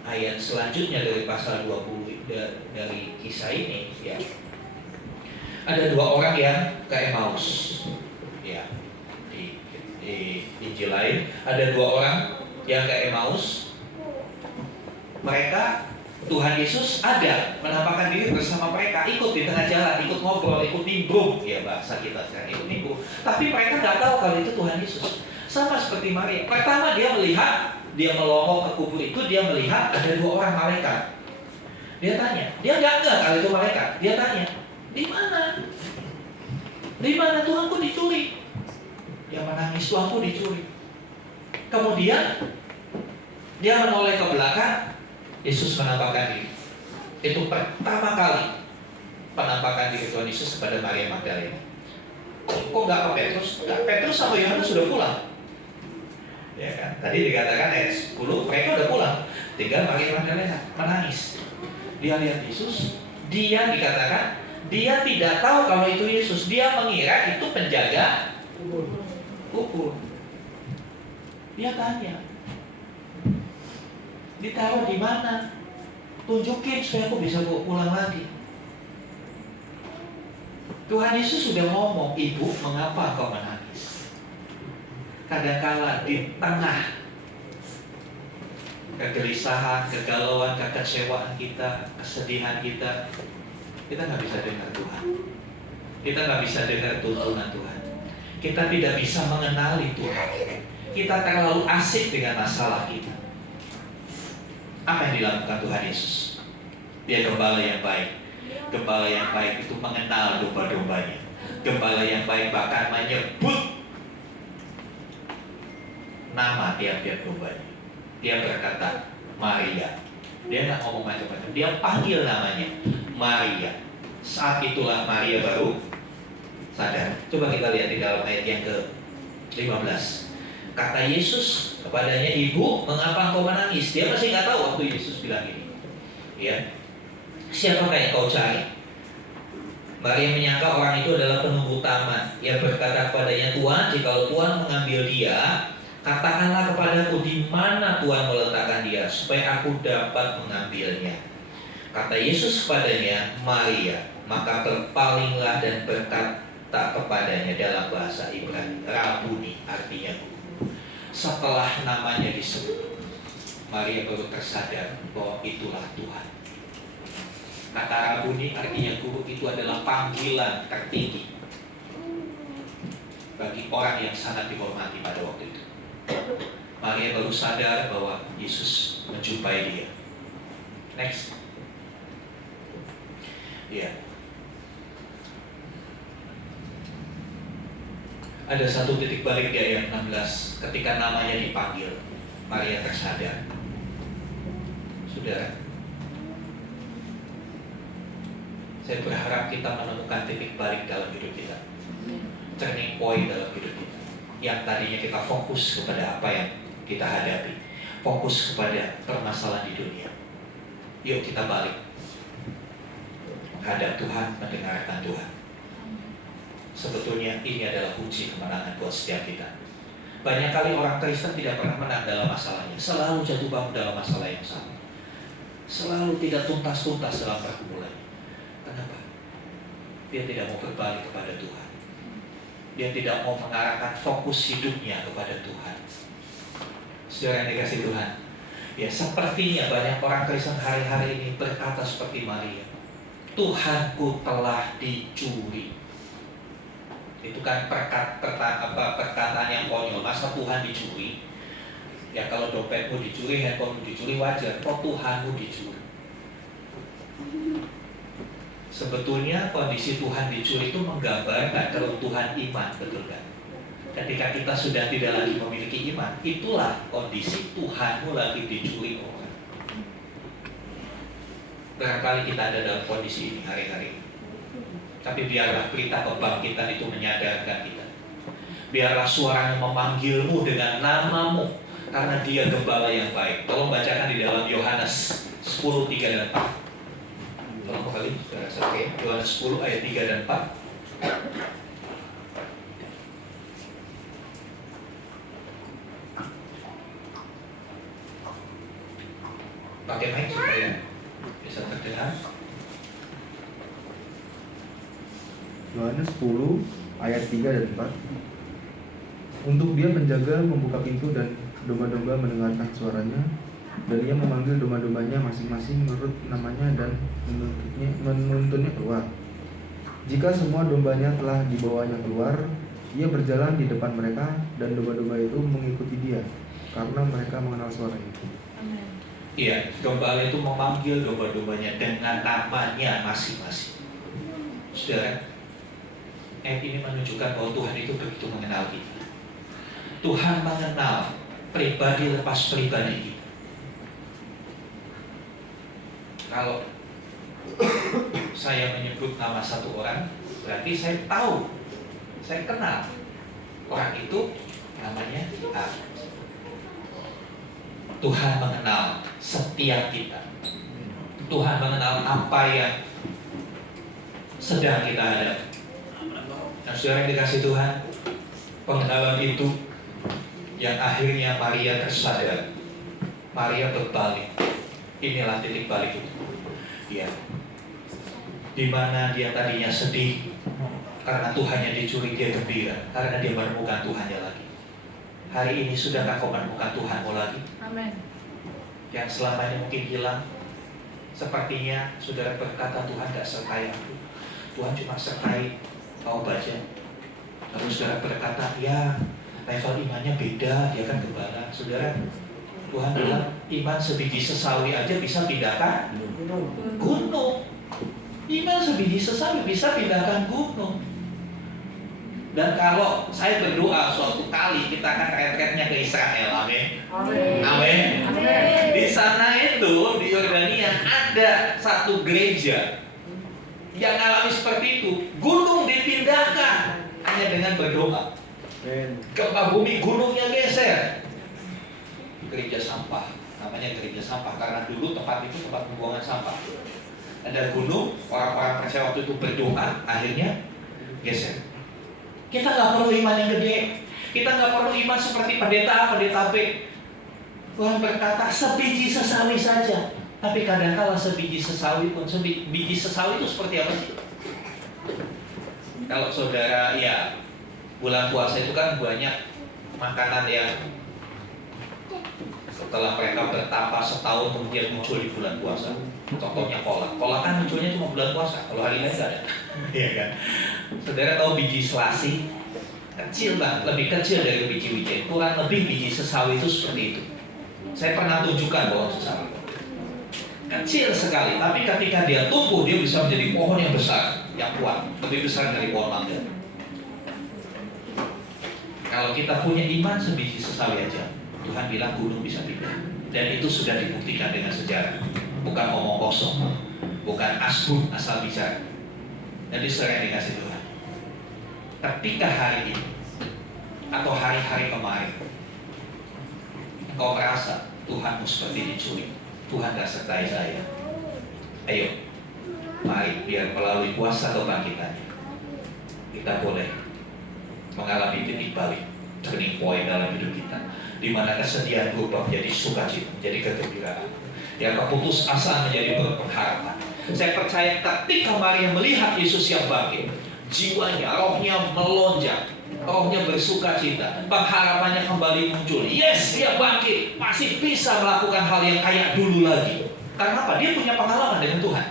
ayat selanjutnya dari pasal 20 dari kisah ini, ya, ada dua orang yang ke Emmaus, ya, di Injil lain ada dua orang yang ke Emmaus. Mereka, Tuhan Yesus ada menampakkan diri bersama mereka, ikut di tengah jalan, ikut ngobrol, ikut nimbrung, ya bahasa kita sekarang, ikut nimbrung. Tapi mereka nggak tahu kalau itu Tuhan Yesus. Sama seperti Maria. Pertama dia melihat, dia melongok ke kubur itu, dia melihat ada dua orang malaikat. Dia tanya, dia nggak kalau itu malaikat. Dia tanya, di mana? Di mana Tuhanku dicuri? Dia menangis, Tuhanku dicuri. Kemudian dia menoleh ke belakang. Yesus menampakkan diri. Itu pertama kali penampakan diri Tuhan Yesus kepada Maria Magdalena. Kok nggak ke Petrus? Nggak, Petrus sama Yohanes sudah pulang. Ya kan? Tadi dikatakan ayat 10 mereka udah pulang. Tinggal Maria Magdalena menangis. Dia lihat Yesus. Dia dikatakan dia tidak tahu kalau itu Yesus. Dia mengira itu penjaga kubur. Dia tanya, ditaruh di mana? Tunjukin supaya aku bisa bawa pulang lagi. Tuhan Yesus sudah ngomong, Ibu, mengapa kau menangis? Kadangkala di tengah kegelisahan, kegalauan, kekecewaan kita, kesedihan kita nggak bisa dengar Tuhan. Kita nggak bisa dengar tuntunan Tuhan. Kita tidak bisa mengenali Tuhan. Kita terlalu asik dengan masalah kita. Apa yang dilakukan Tuhan Yesus? Dia gembala yang baik. Gembala yang baik itu mengenal domba-dombanya. Gembala yang baik bahkan menyebut nama tiap-tiap dombanya. Dia berkata, Maria. Dia nggak ngomong macam-macam. Dia panggil namanya, Maria. Saat itulah Maria baru sadar. Coba kita lihat di dalam ayat yang ke-15. Kata Yesus kepadanya, Ibu, mengapa engkau menangis? Dia masih nggak tahu waktu Yesus bilang ini. Ya, siapakah yang kau cari? Maria menyangka orang itu adalah penunggu taman. Ia berkata kepadanya, Tuhan, jikalau Tuhan mengambil dia, katakanlah kepadaku di mana Tuhan meletakkan dia, supaya aku dapat mengambilnya. Kata Yesus kepadanya, Maria. Maka berpalinglah dan berkata kepadanya dalam bahasa Ibrani, Rabuni, artinya guru. Setelah namanya disebut, Maria baru tersadar bahwa itulah Tuhan. Kata Rabuni artinya guru itu adalah panggilan tertinggi bagi orang yang sangat dihormati pada waktu itu. Maria baru sadar bahwa Yesus menjumpai dia. Next. Ya. Ada satu titik balik di ayat 16 ketika namanya dipanggil, Maria tersadar. Saudara, saya berharap kita menemukan titik balik dalam hidup kita, turning point dalam hidup kita. Yang tadinya kita fokus kepada apa yang kita hadapi, fokus kepada permasalahan di dunia. Yuk kita balik, menghadap Tuhan, mendengarkan Tuhan. sebetulnya ini adalah kunci kemenangan buat setiap kita. Banyak kali orang Kristen tidak pernah menang dalam masalahnya, selalu jatuh bangun dalam masalah yang sama, selalu tidak tuntas-tuntas dalam pergumulan. Kenapa? Dia tidak mau berbalik kepada Tuhan. Dia tidak mau mengarahkan fokus hidupnya kepada Tuhan. Saudara yang dikasih Tuhan, ya sepertinya banyak orang Kristen hari-hari ini berkata seperti Maria, Tuhanku telah dicuri. Itu kan perkataan yang konyol. Masa Tuhan dicuri? Ya kalau dompetmu dicuri, handphonemu dicuri wajar. Kok Tuhanmu dicuri? Sebetulnya kondisi Tuhan dicuri itu menggambarkan keruntuhan iman, betul kan? Ketika kita sudah tidak lagi memiliki iman, itulah kondisi Tuhanmu lagi dicuri orang. Barangkali kita ada dalam kondisi ini hari-hari ini. Tapi biarlah berita kebangkitan itu menyadarkan kita. Biarlah suaranya memanggilmu dengan namamu, karena dia gembala yang baik. Tolong bacakan di dalam Yohanes 10:3 dan 4. Tolong kembali, Yohanes 10 ayat 3 dan 4. Pakai mic supaya bisa terdengar. Yohanes 10 ayat 3 dan 4. Untuk dia menjaga membuka pintu dan domba-domba mendengarkan suaranya, dan ia memanggil domba-dombanya masing-masing menurut namanya dan menuntunnya keluar. Jika semua dombanya telah dibawanya keluar, ia berjalan di depan mereka, dan domba-domba itu mengikuti dia, karena mereka mengenal suaranya. Iya, gembala itu memanggil domba-dombanya dengan namanya masing-masing. Saudara, ayat ini menunjukkan bahwa Tuhan itu begitu mengenal kita. Tuhan mengenal pribadi lepas pribadi kita. Kalau saya menyebut nama satu orang, berarti saya tahu, saya kenal orang itu namanya A. Tuhan mengenal setiap kita. Tuhan mengenal apa yang sedang kita hadapi. Nah, saudara yang dikasih Tuhan, pengenalan itu yang akhirnya Maria tersadar. Maria berbalik. Inilah titik balik itu. Ya, di mana dia tadinya sedih karena Tuhannya dicuri, dia gembira karena dia menemukan Tuhannya lagi. Hari ini sudahkah kau menemukan Tuhanmu lagi? Amin. Yang selama ini mungkin hilang. Sepertinya saudara berkata, Tuhan tidak sertai aku, Tuhan cuma sertai kau baca. Lalu saudara berkata, ya level imannya beda, dia kan gembala. Saudara, Tuhan bilang iman sebiji sesawi aja bisa pindahkan gunung. Iman sebiji sesawi bisa pindahkan gunung. Dan kalau saya berdoa suatu kali kita akan retretnya ke Israel, amin. Amin. Di sana itu di Yordania ada satu gereja yang alami seperti itu. Gunung dipindahkan hanya dengan berdoa. Gempa bumi, gunungnya geser. Gereja sampah, namanya gereja sampah karena dulu tempat itu tempat pembuangan sampah. Ada gunung, orang-orang percaya waktu itu berdoa, akhirnya geser. Kita nggak perlu iman yang gede, kita nggak perlu iman seperti pendeta B. Tuhan berkata sebiji sesawi saja. Tapi kadang-kala sebiji sesawi pun, biji sesawi itu seperti apa sih? Kalau saudara, ya bulan puasa itu kan banyak makanan yang setelah mereka bertapa setahun kemudian muncul di bulan puasa. Contohnya kolak. Kolak kan munculnya cuma bulan puasa. Kalau hari lain nggak ada. Iya kan? Saudara tahu biji selasi? Kecil banget, lebih kecil dari biji wijen. Kurang lebih biji sesawi itu seperti itu. Saya pernah tunjukkan bahwa sesawi kecil sekali, tapi ketika dia tumbuh dia bisa menjadi pohon yang besar, yang kuat, lebih besar dari pohon mangga. Kalau kita punya iman sebiji sesawi aja, Tuhan bilang gunung bisa pindah. Dan itu sudah dibuktikan dengan sejarah. Bukan omong kosong, bukan asbun asal bicara. Jadi sering dikasih Tuhan. Ketika hari ini atau hari-hari kemarin engkau merasa Tuhanmu seperti dicuri, Tuhan gak sertai saya, ayo mari biar melalui puasa kebangkitannya kita boleh mengalami titik balik, turning point dalam hidup kita, di mana kesedihan berubah menjadi sukacita, menjadi kegembiraan, yang keputusasaan menjadi berpengharapan. Saya percaya ketika Maria melihat Yesus yang bangkit, jiwanya, rohnya melonjak, rohnya bersukacita, pengharapannya kembali muncul. Yes, dia bangkit, masih bisa melakukan hal yang kayak dulu lagi. Karena apa? Dia punya pengalaman dengan Tuhan.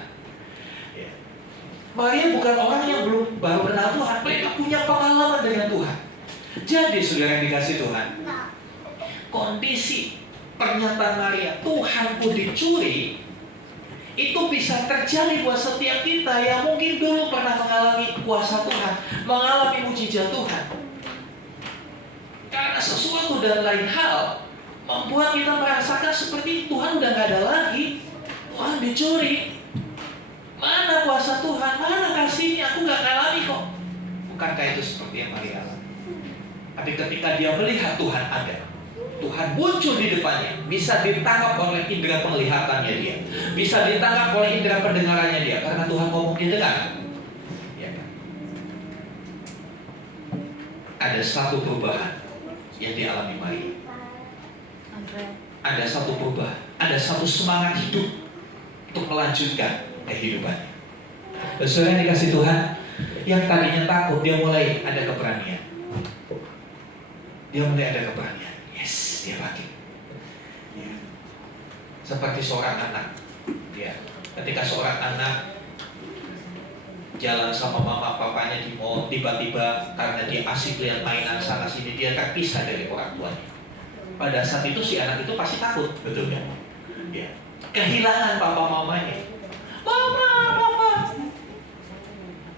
Maria bukan orang yang baru kenal Tuhan, mereka punya pengalaman dengan Tuhan. Jadi saudara yang dikasih Tuhan, kondisi pernyataan Maria, Tuhanku dicuri, itu bisa terjadi buat setiap kita yang mungkin dulu pernah mengalami kuasa Tuhan, mengalami mujizat Tuhan. Karena sesuatu dan lain hal membuat kita merasakan seperti Tuhan udah gak ada lagi, Tuhan dicuri. Mana kuasa Tuhan, mana kasihnya, aku gak ngalami kok. Bukankah itu seperti yang Maria alami? Tapi ketika dia melihat Tuhan ada, Tuhan muncul di depannya, bisa ditangkap oleh indera penglihatannya dia, bisa ditangkap oleh indera pendengarannya dia, karena Tuhan ngomong dia dengar. Ya kan? Ada satu perubahan yang dialami Maria. Ada satu perubahan, ada satu semangat hidup untuk melanjutkan kehidupannya. Saudara yang dikasih Tuhan, yang tadinya takut, dia mulai ada keberanian. Dia mulai ada keberanian. Yes, dia bangkit. Ya. Seperti seorang anak. Ya. Ketika seorang anak jalan sama mama papanya di mall, tiba-tiba karena dia asik lihat mainan sana sini, dia terpisah dari orang tuanya. Pada saat itu si anak itu pasti takut, betul kan? Ya. Kehilangan papa mamanya. Mama, papa.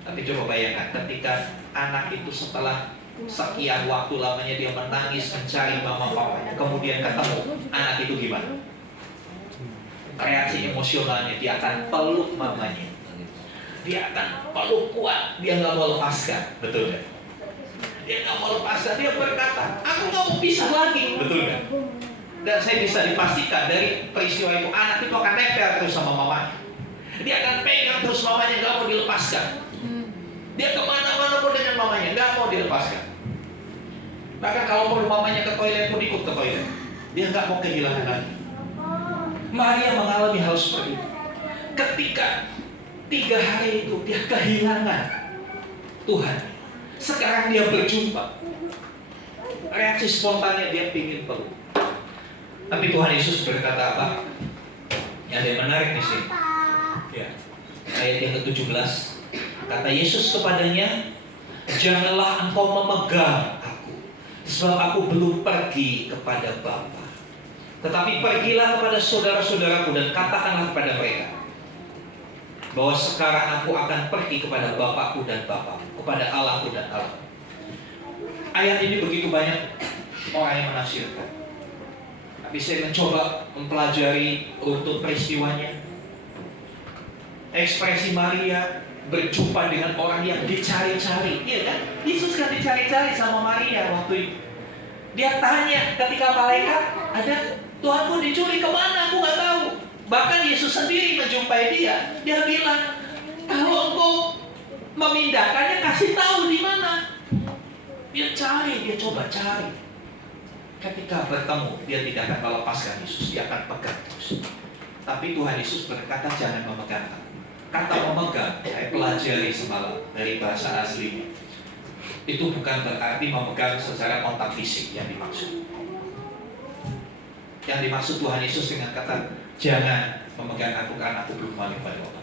Tapi coba bayangkan ketika anak itu setelah sekian waktu lamanya dia menangis mencari mama papanya, kemudian ketemu anak itu gimana? Reaksi emosionalnya, dia akan peluk mamanya, dia akan peluk kuat, dia nggak mau lepaskan, betul kan? Dia nggak mau lepaskan, dia berkata, aku nggak mau pisah lagi, betul kan? Dan saya bisa dipastikan dari peristiwa itu anak itu akan nempel terus sama mamanya, dia akan pegang terus mamanya, nggak mau dilepaskan. Dia kemana-mana pun dengan mamanya, nggak mau dilepaskan. Bahkan kalau perlu mamanya ke toilet pun ikut ke toilet. Dia nggak mau kehilangan lagi. Maria mengalami hal seperti itu. Ketika 3 hari itu dia kehilangan Tuhan, sekarang dia berjumpa. Reaksi spontannya dia pingin peluk. Tapi Tuhan Yesus berkata apa? Ada yang menarik di sini. Ya. Ayat yang ke-17. Kata Yesus kepadanya, janganlah engkau memegang aku, sebab aku belum pergi kepada Bapa. Tetapi pergilah kepada saudara-saudaraku dan katakanlah kepada mereka bahwa sekarang aku akan pergi kepada Bapakku dan Bapakmu, kepada Allahku dan Allah. Ayat ini begitu banyak orang yang menafsirkan. Tapi saya mencoba mempelajari untuk peristiwanya. Ekspresi Maria berjumpa dengan orang yang dicari-cari, iya kan? Yesus kan dicari-cari sama Maria waktu itu. Dia tanya ketika malaikat ada, Tuhanku dicuri, kemana? Aku nggak tahu. Bahkan Yesus sendiri menjumpai dia. Dia bilang, kalau engkau memindahkannya, kasih tahu di mana. Dia cari, dia coba cari. Ketika bertemu, dia tidak akan melepaskan Yesus, dia akan pegang terus. Tapi Tuhan Yesus berkata, jangan memegang aku. Kata memegang, saya pelajari semalam dari bahasa aslinya. Itu bukan berarti memegang secara kontak fisik yang dimaksud. Yang dimaksud Tuhan Yesus dengan kata jangan memegang aku karena aku belum balik pada Bapa.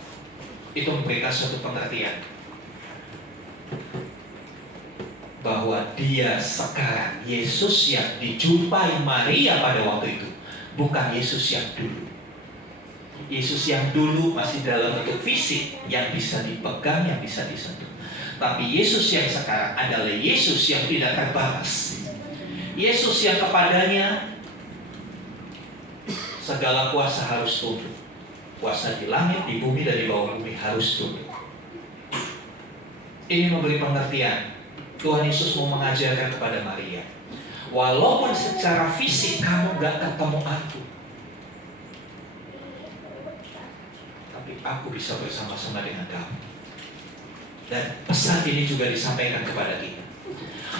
Itu memberikan suatu pengertian bahwa dia sekarang, Yesus yang dijumpai Maria pada waktu itu, bukan Yesus yang dulu. Yesus yang dulu masih dalam bentuk fisik yang bisa dipegang, yang bisa disentuh. Tapi Yesus yang sekarang adalah Yesus yang tidak terbatas. Yesus yang kepadanya segala kuasa harus tunduk. Kuasa di langit, di bumi, dan di bawah bumi harus tunduk. Ini memberi pengertian. Tuhan Yesus mau mengajarkan kepada Maria, walaupun secara fisik kamu gak ketemu aku, aku bisa bersama-sama dengan kamu. Dan pesan ini juga disampaikan kepada kita.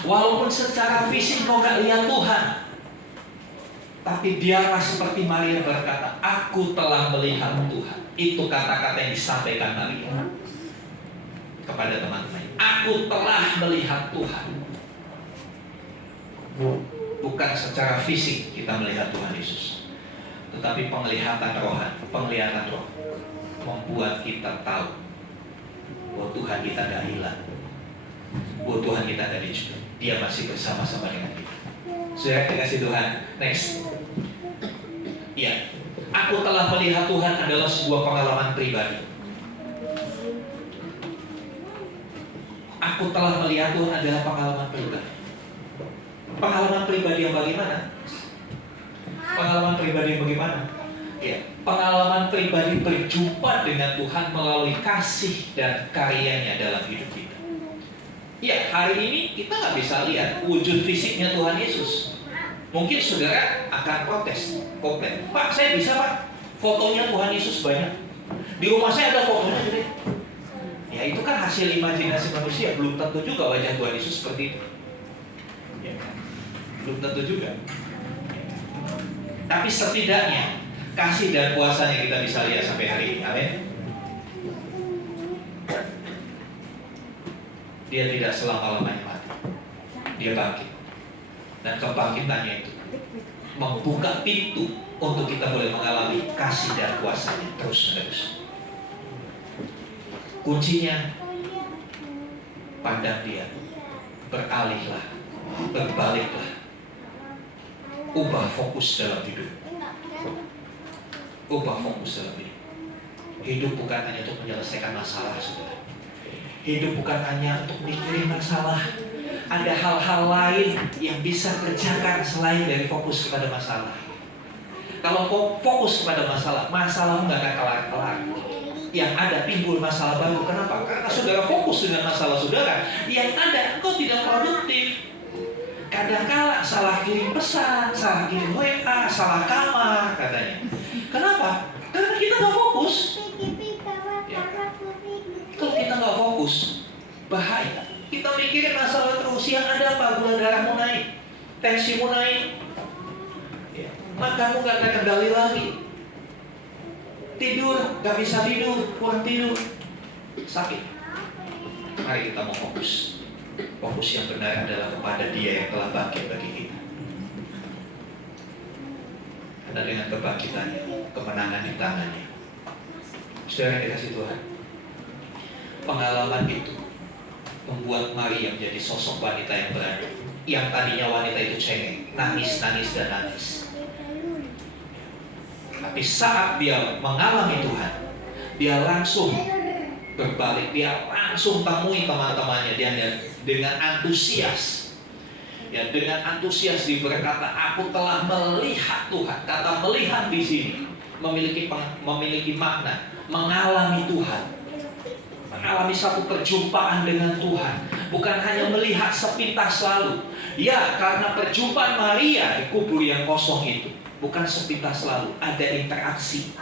Walaupun secara fisik kau gak lihat Tuhan, tapi biarlah seperti Maria berkata, aku telah melihat Tuhan. Itu kata-kata yang disampaikan Maria kepada teman-teman. Aku telah melihat Tuhan. Bukan secara fisik kita melihat Tuhan Yesus, tetapi penglihatan rohani, penglihatan roh membuat kita tahu bahwa Tuhan kita gak hilang, bahwa Tuhan kita gak diculik. Dia masih bersama-sama dengan kita. Saudara dikasih Tuhan. Next. Ya, aku telah melihat Tuhan adalah sebuah pengalaman pribadi. Aku telah melihat Tuhan adalah pengalaman pribadi. Pengalaman pribadi yang bagaimana? Pengalaman pribadi yang bagaimana? Ya, pengalaman pribadi berjumpa dengan Tuhan melalui kasih dan karyanya dalam hidup kita. Ya, hari ini kita nggak bisa lihat wujud fisiknya Tuhan Yesus. Mungkin saudara akan protes, komplain, Pak, saya bisa Pak, fotonya Tuhan Yesus banyak. Di rumah saya ada fotonya gede. Ya, itu kan hasil imajinasi manusia. Belum tentu juga wajah Tuhan Yesus seperti itu. Ya, belum tentu juga. Tapi setidaknya kasih dan kuasanya kita bisa lihat sampai hari ini. Amin. Dia tidak selama-lamanya mati. Dia bangkit. Dan kebangkitannya itu membuka pintu untuk kita boleh mengalami kasih dan kuasanya terus-menerus. Kuncinya, pandang Dia, beralihlah, berbaliklah, ubah fokus dalam hidup. Ubah fokus dalam hidup. Hidup bukan hanya untuk menyelesaikan masalah, saudara. Hidup bukan hanya untuk mikirin masalah. Ada hal-hal lain yang bisa kerjakan selain dari fokus kepada masalah. Kalau fokus kepada masalah, masalahmu nggak akan kelar-kelar. Yang ada timbul masalah baru. Kenapa? Karena saudara fokus dengan masalah saudara. Yang ada engkau tidak produktif. Kadang-kala salah kirim pesan, salah kirim WA, salah kamar katanya. Kenapa? Karena kita nggak fokus. Ya. Kalau kita nggak fokus, bahaya. Kita mikirin masalah terus. Yang ada apa? Gula darahmu naik, tensimu naik, ya. Makamu nggak terkendali lagi. Tidur, nggak bisa tidur, kurang tidur, sakit. Mari kita mau fokus. Fokus yang benar adalah kepada Dia yang telah bangkit bagi kita. Karena dengan kebangkitannya, kemenangan di tangannya. Saudara yang dikasih Tuhan, pengalaman itu membuat Maria menjadi sosok wanita yang berani. Yang tadinya wanita itu cengeng, nangis dan nangis. Tapi saat dia mengalami Tuhan, dia langsung berbalik, dia langsung temui teman-temannya, dia dengan antusias. Ya, dengan antusias dia berkata, aku telah melihat Tuhan. Kata melihat di sini memiliki makna mengalami Tuhan. Mengalami satu perjumpaan dengan Tuhan. Bukan hanya melihat sepintas lalu. Ya, karena perjumpaan Maria di kubur yang kosong itu bukan sepintas lalu, ada interaksi.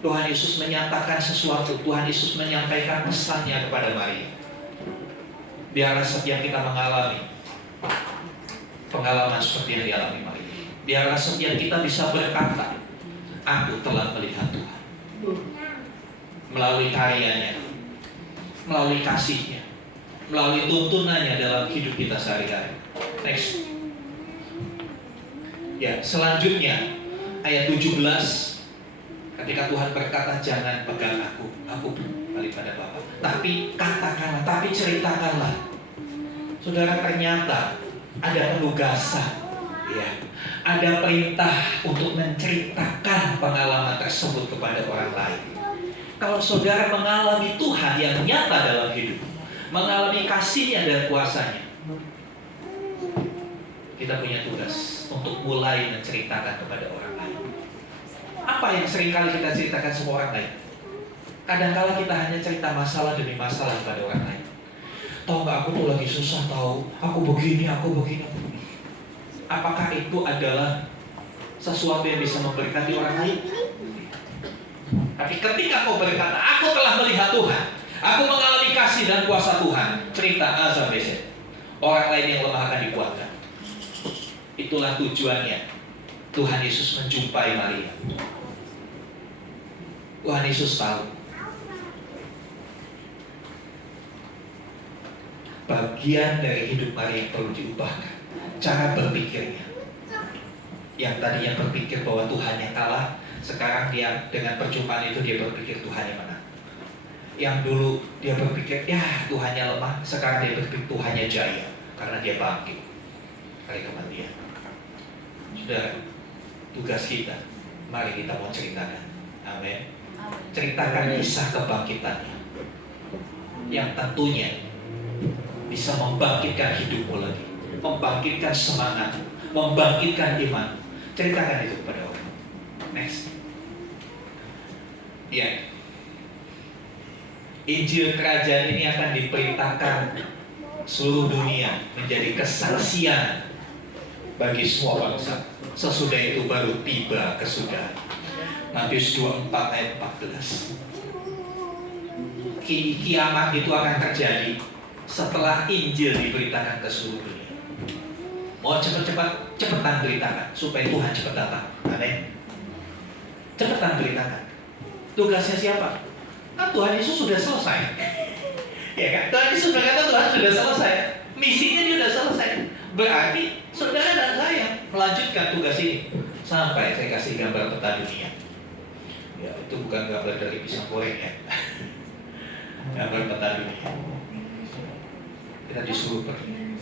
Tuhan Yesus menyatakan sesuatu. Tuhan Yesus menyampaikan pesannya kepada Maria. Biarlah setiap kita mengalami pengalaman seperti yang dialami Maria. Biarlah setiap kita bisa berkata, aku telah melihat Tuhan. Melalui karyanya, melalui kasihnya, melalui tuntunannya dalam hidup kita sehari-hari. Next. Ya, selanjutnya ayat 17. Ketika Tuhan berkata, jangan pegang aku balik pada Bapa. Tapi katakanlah, tapi ceritakanlah. Saudara, ternyata ada penugasan, ya, ada perintah untuk menceritakan pengalaman tersebut kepada orang lain. Kalau saudara mengalami Tuhan yang nyata dalam hidup, mengalami kasihnya dan kuasanya, kita punya tugas untuk mulai menceritakan kepada orang lain. Apa yang seringkali kita ceritakan sama orang lain? Kadang-kala kita hanya cerita masalah demi masalah kepada orang lain. Tahu nggak, aku tuh lagi susah, tahu, aku begini. Apakah itu adalah sesuatu yang bisa memberkati orang lain? Tapi ketika kau berkata, aku telah melihat Tuhan, aku mengalami kasih kasih dan kuasa Tuhan, cerita A sampai Z. Orang lain yang lemah akan dikuatkan. Itulah tujuannya Tuhan Yesus menjumpai Maria. Tuhan Yesus tahu bagian dari hidup Maria yang perlu diubahkan, cara berpikirnya. Yang tadinya berpikir bahwa Tuhan yang kalah, sekarang dia dengan perjumpaan itu dia berpikir Tuhan yang menang. Yang dulu dia berpikir ya Tuhannya lemah, sekarang dia berpikir Tuhannya jaya karena dia bangkit dari kematian. Saudara, tugas kita, mari kita mau ceritakan. Amin. Ceritakan kisah kebangkitannya yang tentunya bisa membangkitkan hidupmu lagi, membangkitkan semangat, membangkitkan iman. Ceritakan itu kepada orang. Next. Ya. Injil kerajaan ini akan diperintahkan seluruh dunia menjadi kesaksian bagi semua bangsa. Sesudah itu baru tiba kesudahan. Matius 24 ayat 14. Kiamat itu akan terjadi setelah Injil diberitakan ke seluruh dunia. Mau cepetan beritakan supaya Tuhan cepat datang. Amin. Cepetan beritakan. Tugasnya siapa? Kan Tuhan Yesus sudah selesai. Ya kan? Tuhan Yesus berkata Tuhan sudah selesai. Misinya dia sudah selesai. Berarti saudara dan saya melanjutkan tugas ini sampai saya kasih gambar peta dunia. Ya, itu bukan gambar dari pisang goreng ya. Gambar peta dunia. Kita disuruh pergi.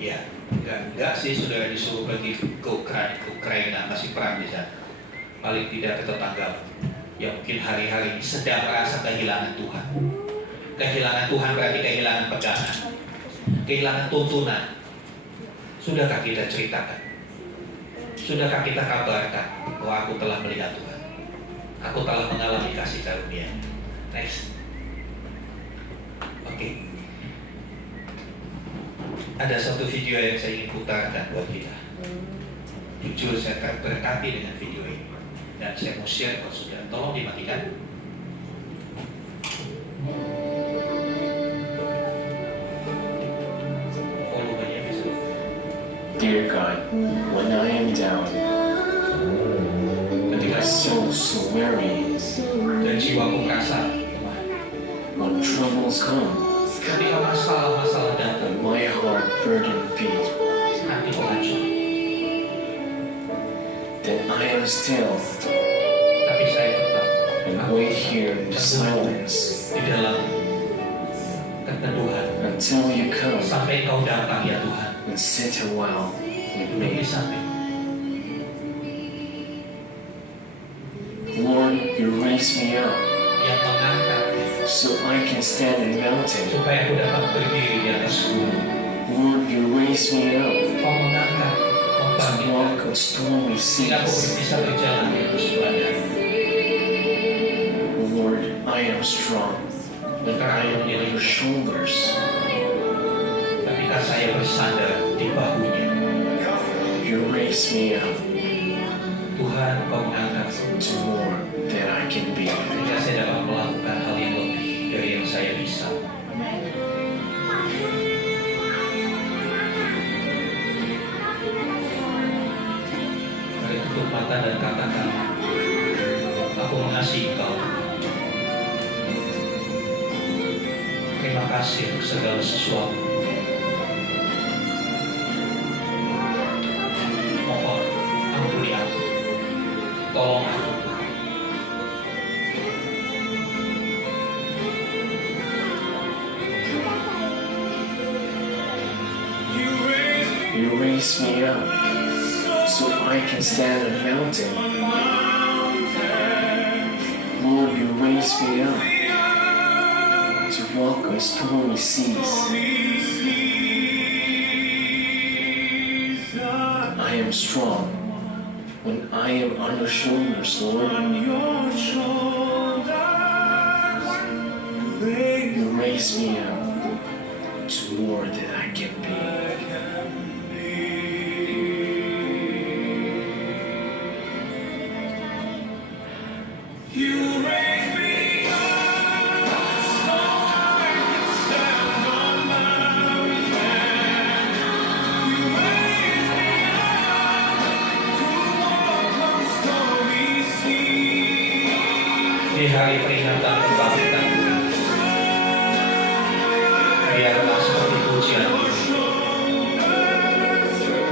Ya, enggak sih saudara disuruh pergi ke Ukraina, masih perang di sana. Paling tidak ke tetangga yang mungkin hari-hari ini sedang merasa kehilangan Tuhan. Kehilangan Tuhan berarti kehilangan pegangan, kehilangan tuntunan. Sudahkah kita ceritakan? Sudahkah kita kabarkan bahwa aku telah melihat Tuhan? Aku telah mengalami kasih karunia. Next. Oke. Ada satu video yang saya ingin putarkan buat kita. Jujur saya terberkati dengan video ini dan saya mau share buat saudara. Tolong dimatikan. Volumenya bisa. Dear God, when I am down, Ketika my soul so weary, dan jiwaku merasa lemah, when troubles come, ketika masalah-masalah datang, and my heart burden beat, hatiku hancur. then I am still Tapi saya tetap and wait here in the silence di dalam keteduhan until you come sampai Kau datang ya Tuhan. and sit a while with Duduk di me. samping. Lord, you raise me up Yang mengangkat so I can stand in mountain. supaya aku dapat berdiri di atas gunung. Lord, you raise me up Kau mengangkat, to membangkitkan, walk on stormy sehingga aku seas. bisa berjalan di atas badai. Lord, I am strong, and I am on your shoulders. Ketika saya bersandar di bahunya, You raise me up Tuhan Kau mengangkat to more than I can be. sehingga saya dapat melakukan hal yang lebih dari yang saya bisa. Mari tutup mata dan katakan, aku mengasihi Kau. Terima kasih untuk segala sesuatu. Mohon ampuni aku. Tolong aku. You raise me up so I can stand on mountain. Lord, you raise me up to walk on stormy seas. I am strong when I am on your shoulders, Lord. You raise me up to more than I can be.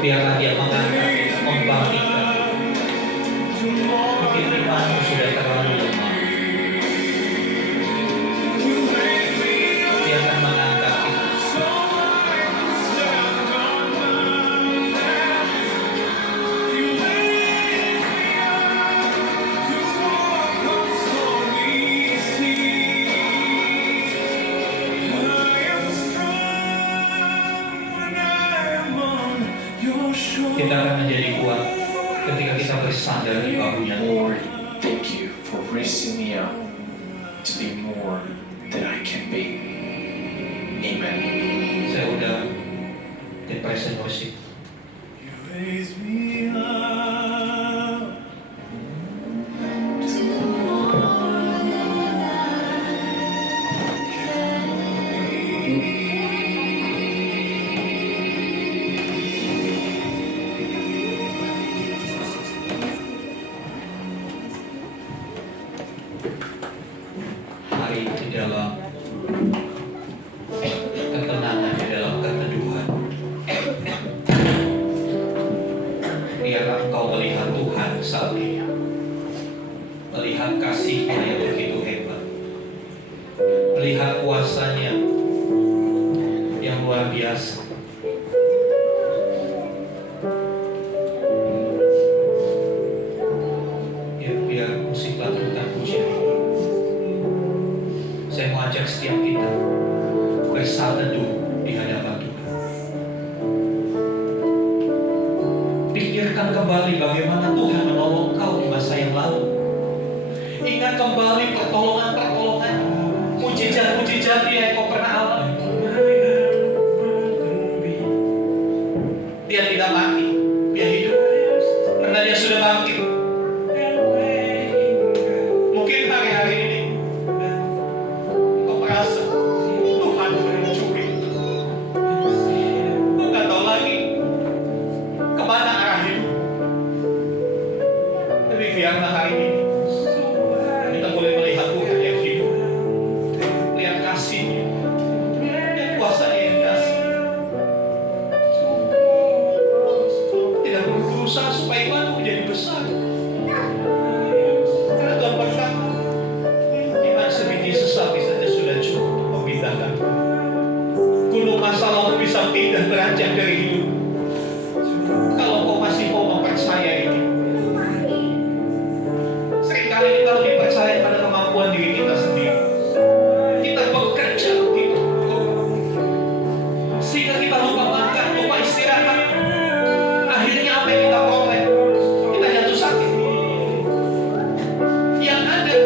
Biarlah dia mengangkat kita, membangkitkan. Mungkin imanmu sudah terlalu lemah. Dia akan mengangkat kita. Kita akan menjadi kuat ketika kita bersandar di bahunya Tuhan. Lord, thank you for raising me up to be more than I can be. Amen. Saya udah di present worship. Hari di dalam ketenangan, di dalam keteduhan. Biarlah engkau melihat Tuhan saat ini, melihat kasih-Nya yang begitu hebat, melihat kuasa-Nya yang luar biasa. Ya, biar musik lantunan pujian ini, saya mau ajak setiap kita bersateduh di hadapan Tuhan. Pikirkan kembali bagaimana Tuhan menolong kau di masa yang lalu. Ingat kembali pertolongan-pertolongan, mujizat-mujizat yang kau pernah alami. Dia tidak mati, dia hidup karena dia sudah bangkit. Mungkin hari-hari ini kau merasa Tuhan mencuri. Kau nggak tahu lagi kemana arah hidup. Tapi biarlah hari ini kita boleh melihat Tuhan yang hidup, lihat kasih-Nya, lihat kuasa-Nya yang dahsyat. Tidak perlu berusaha supaya imanmu menjadi besar. Karena Tuhan berkata, iman sebiji sesawi saja sudah cukup memindahkan gunung masalah bisa pindah beranjak dari hidup. Kalau kau masih mau mempercayai ini, seringkali kita lebih percaya pada kemampuan diri kita sendiri. Kita bekerja begitu, sehingga kita lupa makan, lupa istirahat. Akhirnya apa yang kita peroleh? Kita jatuh sakit. Yang ada,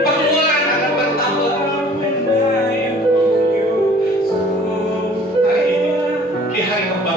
pengeluaran akan bertambah. Hari ini, di hari kembali,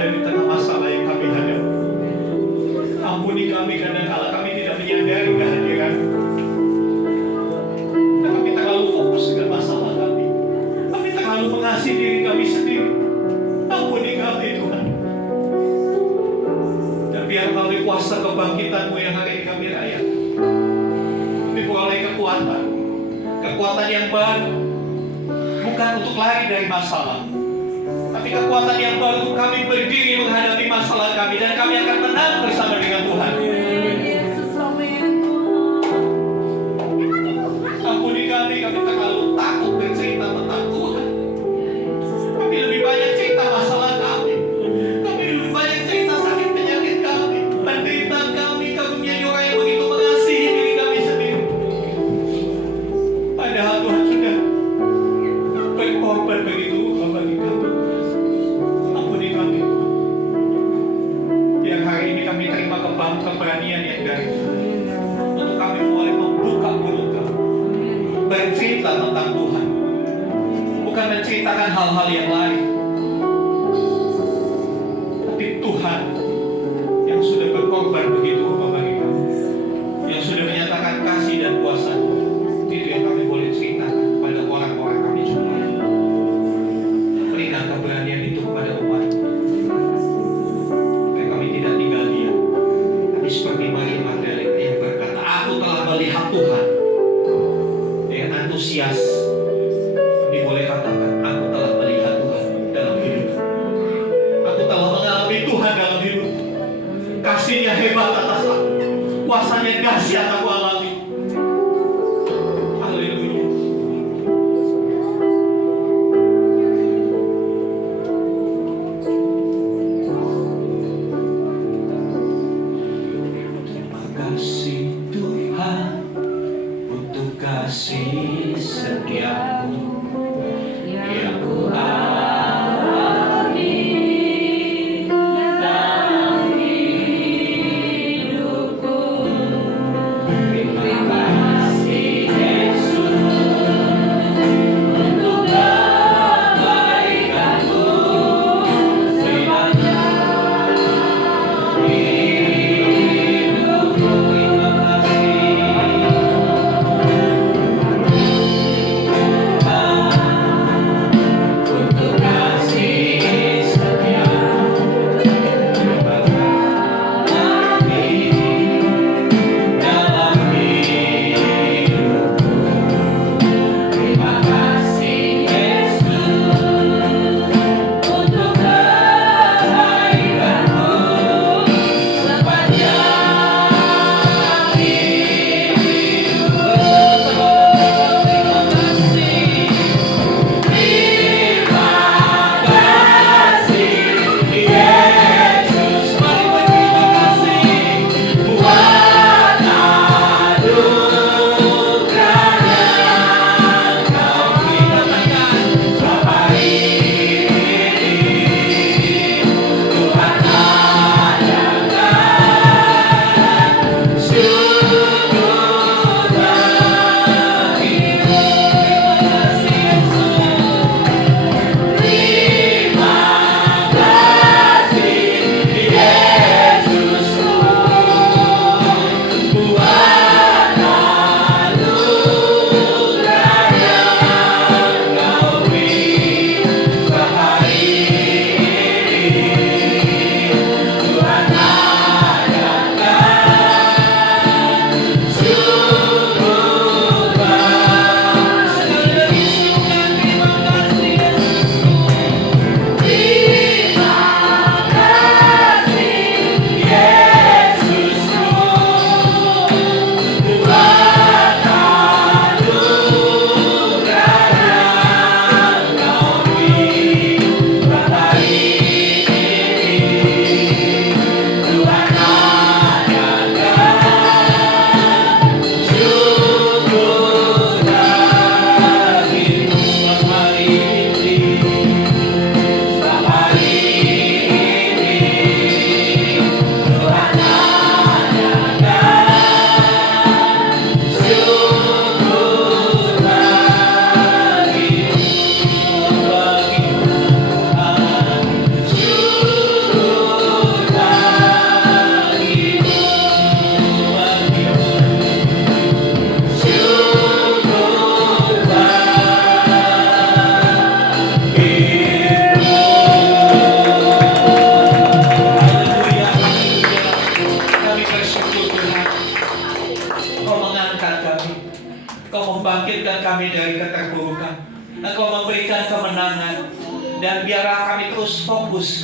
ada di tengah masalah yang kami hadapi. Ampuni kami kadang-kala kami tidak menyadari kehadiran. Kami terlalu fokus dengan masalah kami. Kami terlalu mengasihi diri kami sendiri. Ampuni kami Tuhan. Dan biar melalui kuasa kebangkitan-Mu yang hari ini kami rayakan, kami beroleh kekuatan. Kekuatan yang baru. Bukan untuk lari dari masalah, tapi kekuatan yang baru untuk kami berdiri menghadapi masalah kami, dan kami akan menang bersama dengan Tuhan. Ampuni kami terlalu takut bercerita tentang Tuhan. Kami lebih banyak cerita masalah kami. Kami lebih banyak cerita sakit penyakit kami, penderitaan kami. Kami menjadi orang yang begitu mengasihi diri kami sendiri. Padahal Tuhan sudah berkorban begitu bagi kami. Ampuni kami Tuhan. Yang hari ini kami terima keberanian yang dari Tuhan, untuk kami mulai membuka mulut kami, bercerita tentang Tuhan, bukan menceritakan hal-hal yang lain, tapi Tuhan yang sudah berkorban begitu bagi kami, yang sudah menyatakan kasih dan kuasa. Itu yang kami boleh ceritakan pada orang-orang kami jumpai. Berikan keberanian itu kepada umat, supaya kami tidak tinggal diam, tapi seperti Maria Magdalena yang berkata, aku telah melihat Tuhan. Dengan antusias kami boleh katakan, aku telah melihat Tuhan dalam hidup. Aku telah mengalami Tuhan dalam hidup. Kasih-Nya hebat atas aku, kuasa-Nya dahsyat aku alami. Haleluya. Terima kasih Tuhan untuk kasih setiamu yang ku alami dalam hidupku.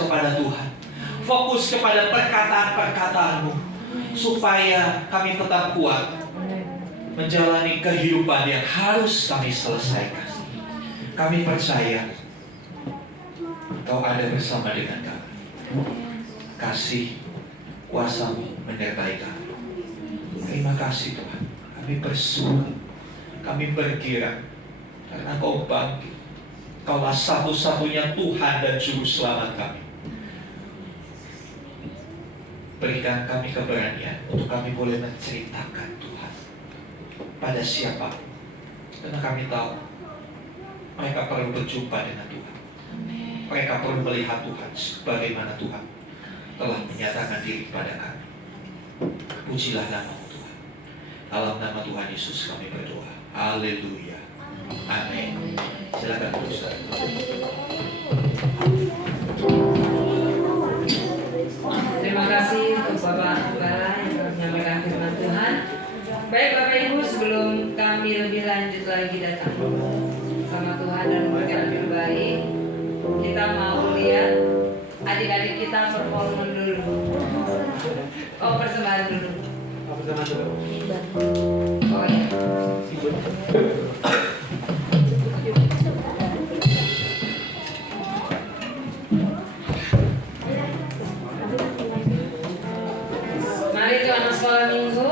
kepada Tuhan. Fokus kepada perkataan-perkataan-Mu, supaya kami tetap kuat menjalani kehidupan yang harus kami selesaikan. Kami percaya Engkau ada bersama dengan kami. Kasih kuasa-Mu menyertai kami. Terima kasih Tuhan. Kami bersuka, kami bergirang karena Engkau bangkit. Engkaulah satu-satunya Tuhan dan Juru Selamat kami. Berikan kami keberanian untuk kami boleh menceritakan Tuhan pada siapa, karena kami tahu mereka perlu berjumpa dengan Tuhan. Mereka perlu melihat Tuhan sebagaimana Tuhan telah menyatakan diri pada kami. Pujilah nama Tuhan. Dalam nama Tuhan Yesus kami berdoa. Haleluya. Amin. Silakan Ustaz. Terima kasih untuk Bapak Gembala yang telah menyampaikan firman Tuhan. Baik Bapak Ibu, sebelum kami lebih lanjut lagi datang sama Tuhan dan memberikan lebih baik, kita mau lihat adik-adik kita performa dulu. Oh, persembahan dulu. Oh ya. Mari itu anak sekolah minggu.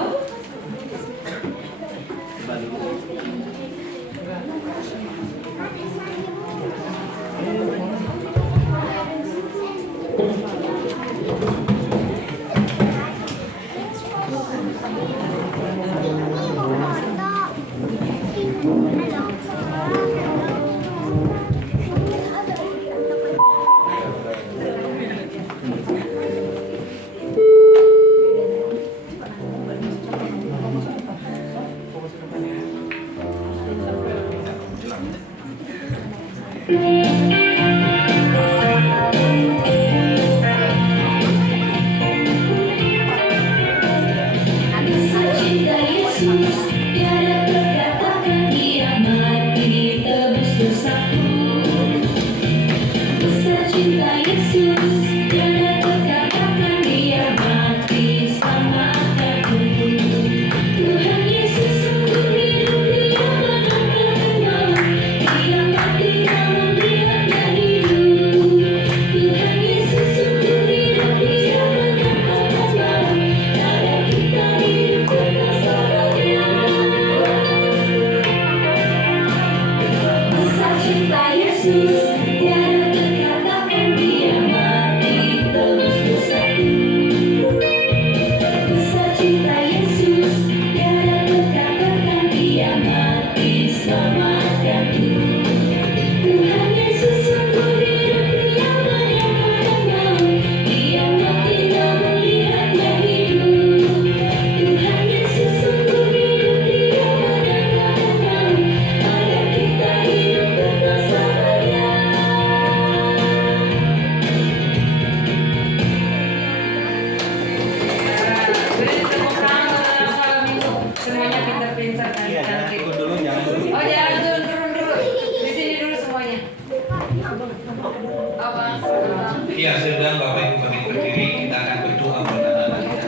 Iya, saya bilang Bapak Ibu bagi berdiri, kita akan berdoa buat anak-anak kita.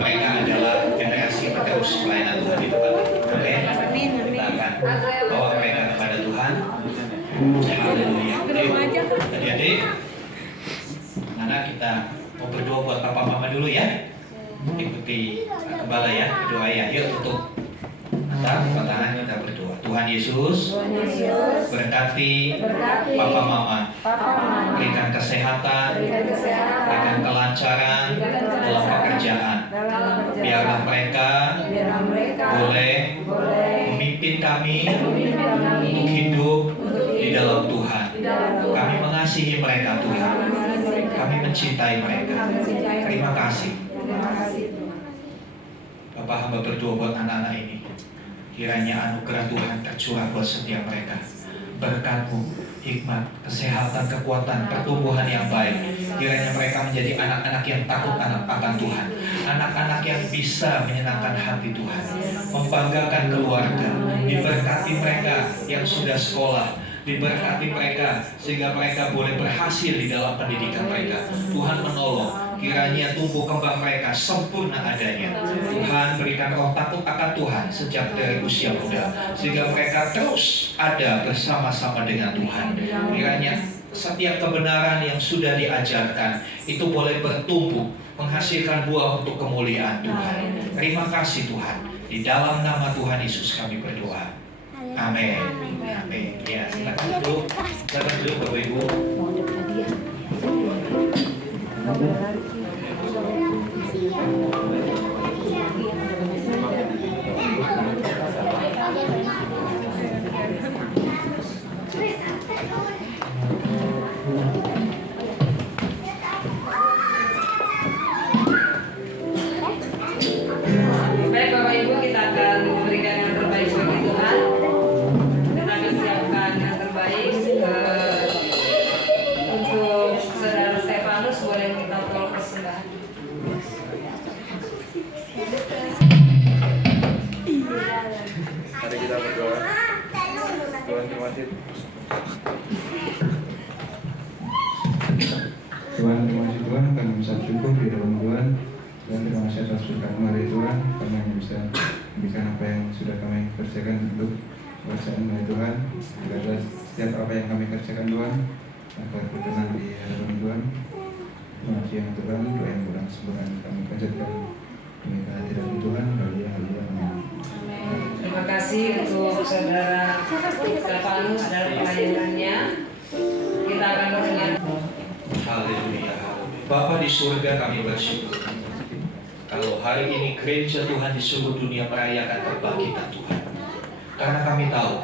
Mereka adalah generasi penerus pelayanan Tuhan di depan. Oke? Kita akan bawa mereka kepada Tuhan. Haleluya. Adik-adik, anak kita mau berdoa buat Papa Mama dulu ya. Ikuti Gembala ya, berdoa ya. Yuk tutup mata, tangan kita berdoa. Tuhan Yesus, berkati Papa Mama, berikan kesehatan, berikan kelancaran dalam pekerjaan. Biarlah mereka boleh memimpin kami untuk hidup di dalam Tuhan. Kami mengasihi mereka Tuhan. Kami mencintai mereka. Terima kasih. Bapak hamba berdoa buat anak-anak ini. Kiranya anugerah Tuhan tercurah buat setiap mereka. Berkat-Mu, hikmat, kesehatan, kekuatan, pertumbuhan yang baik. Kiranya mereka menjadi anak-anak yang takut akan Tuhan. Anak-anak yang bisa menyenangkan hati Tuhan. Membanggakan keluarga. Diberkati mereka yang sudah sekolah. diberkati mereka sehingga mereka boleh berhasil di dalam pendidikan mereka. Tuhan menolong, kiranya tumbuh kembang mereka sempurna adanya. Tuhan berikan roh takut akan Tuhan sejak dari usia muda, sehingga mereka terus ada bersama-sama dengan Tuhan. Kiranya setiap kebenaran yang sudah diajarkan itu boleh bertumbuh, menghasilkan buah untuk kemuliaan Tuhan. Terima kasih Tuhan. Di dalam nama Tuhan Yesus kami berdoa. Amin. Amin. Ya, silakan duduk. Silakan duduk Bapak Ibu. Baik Bapak Ibu, kita akan memberikan yang terbaik bagi Tuhan. Kita akan siapkan yang terbaik untuk Saudara Stefanus. Boleh kita tolong persembahan. Mari kita berdoa. Tuhan terima kasih. Tuhan, terima kasih Tuhan, kami bisa bersyukur di dalam Tuhan. Dan terima kasih atas berkat hari Tuhan, kami hanya bisa memberikan apa yang sudah kami kerjakan untuk pekerjaan dari Tuhan. Agar setiap apa yang kami kerjakan Tuhan agar berkenan di hadapan Tuhan. Terima kasih yang Tuhan, doa yang kurang sempurna kami kerjakan demi kehadiran Tuhan. Haleluya, haleluya, amin. Terima kasih untuk Saudara Stefanus dalam pelayanannya. Kita akan mendengar. Haleluya. Bapa di surga, kami bersyukur kalau hari ini gereja Tuhan di seluruh dunia merayakan kebangkitan Tuhan. Karena kami tahu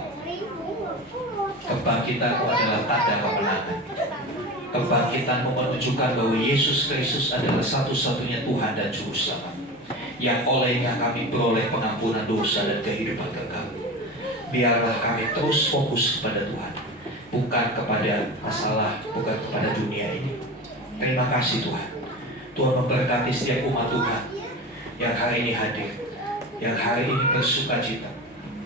kebangkitan-Mu adalah tanda kemenangan. Kebangkitan-Mu menunjukkan bahwa Yesus Kristus adalah satu-satunya Tuhan dan Juru Selamat, yang olehnya kami beroleh pengampunan dosa dan kehidupan kekal. Biarlah kami terus fokus kepada Tuhan, bukan kepada masalah, bukan kepada dunia ini. Terima kasih Tuhan. Tuhan memberkati setiap umat Tuhan yang hari ini hadir, yang hari ini bersuka cita.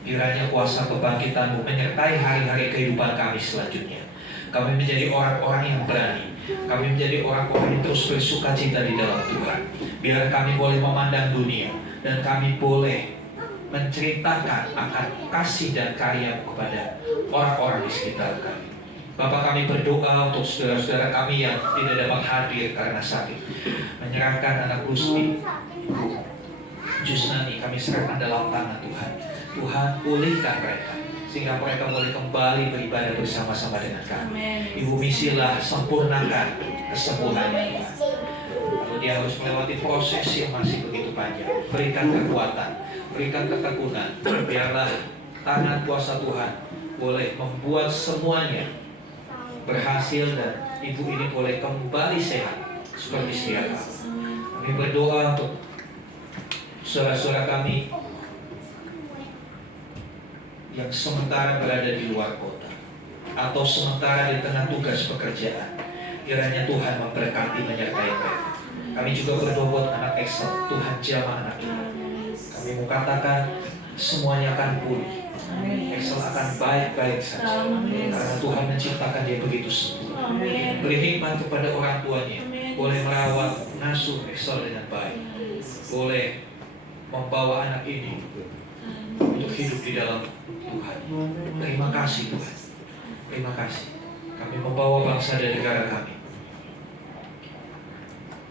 Kiranya kuasa kebangkitan-Mu menyertai hari-hari kehidupan kami selanjutnya. Kami menjadi orang-orang yang berani. Kami menjadi orang-orang yang terus bersuka cita di dalam Tuhan. Biar kami boleh memandang dunia dan kami boleh menceritakan akan kasih dan karya kepada orang-orang di sekitar kami. Bapak, kami berdoa untuk saudara-saudara kami yang tidak dapat hadir karena sakit. Menyerahkan anak Gusti Jusnani kami serahkan dalam tangan Tuhan. Tuhan, pulihkan mereka sehingga mereka boleh kembali beribadah bersama-sama dengan kami. Ibu misilah sempurnakan kesembuhannya Tuhan. Kalau dia harus melewati proses yang masih begitu panjang, berikan kekuatan, berikan ketekunan. Biarlah tangan kuasa Tuhan boleh membuat semuanya berhasil dan ibu ini boleh kembali sehat seperti sedia kala. Kami berdoa untuk saudara-saudara kami yang sementara berada di luar kota atau sementara di tengah tugas pekerjaan. Kiranya Tuhan memberkati menyertai mereka. Kami juga berdoa buat anak Excel. Tuhan jamah anak ini. Kami mau katakan semuanya akan pulih. Excel akan baik-baik saja. Karena Tuhan menciptakan dia begitu sempurna. Beri hikmat kepada orang tuanya. Boleh merawat, mengasuh Excel dengan baik. Boleh membawa anak ini untuk hidup di dalam Tuhan. Terima kasih Tuhan. Terima kasih. Kami membawa bangsa dan negara kami.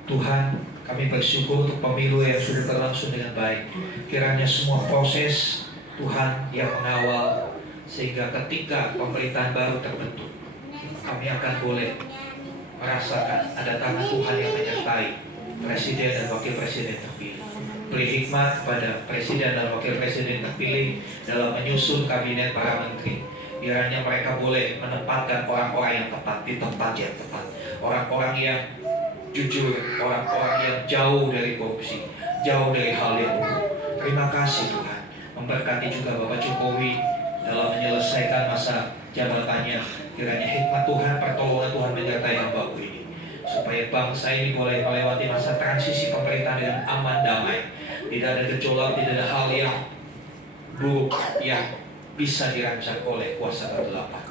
Tuhan, kami bersyukur untuk pemilu yang sudah berlangsung dengan baik. Kiranya semua proses Tuhan yang mengawal sehingga ketika pemerintahan baru terbentuk, kami akan boleh merasakan ada tangan Tuhan yang menyertai presiden dan wakil presiden terpilih. Beri hikmat kepada presiden dan wakil presiden terpilih dalam menyusun kabinet para menteri. Kiranya mereka boleh menempatkan orang-orang yang tepat di tempat yang tepat. Orang-orang yang jujur, orang-orang yang jauh dari korupsi, jauh dari hal yang buruk. Terima kasih Tuhan. Memberkati juga Bapak Jokowi dalam menyelesaikan masa jabatannya. Kiranya hikmat Tuhan, pertolongan Tuhan menyertai hamba-Mu ini, supaya bangsa ini boleh melewati masa transisi pemerintahan dengan aman damai. Tidak ada gejolak, tidak ada hal yang buruk yang bisa dirancang oleh kuasa kegelapan.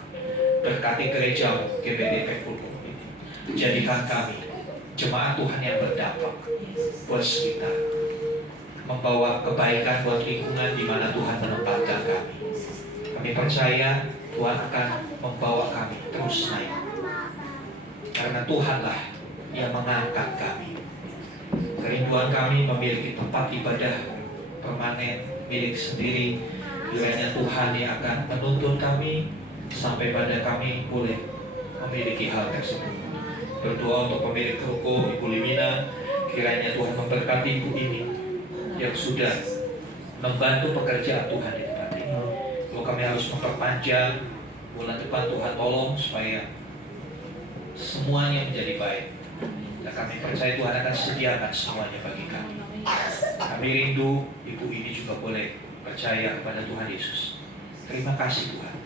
Berkati gereja GBDP Fulkom ini. Jadikan kami jemaat Tuhan yang berdampak buat sekitar, membawa kebaikan buat lingkungan di mana Tuhan menempatkan kami. Kami percaya Tuhan akan membawa kami terus naik, karena Tuhanlah yang mengangkat kami. Kerinduan kami memiliki tempat ibadah permanen milik sendiri. Kiranya Tuhan yang akan menuntun kami sampai pada kami boleh memiliki hal tersebut. Berdoa untuk pemilik ruko Ibu Limina, kiranya Tuhan memberkati ibu ini yang sudah membantu pekerjaan Tuhan di tempat ini. Kalau kami harus memperpanjang, bulan depan Tuhan tolong supaya semuanya menjadi baik. Dan kami percaya Tuhan akan sediakan semuanya bagi kami. Kami rindu ibu ini juga boleh percaya kepada Tuhan Yesus. Terima kasih Tuhan.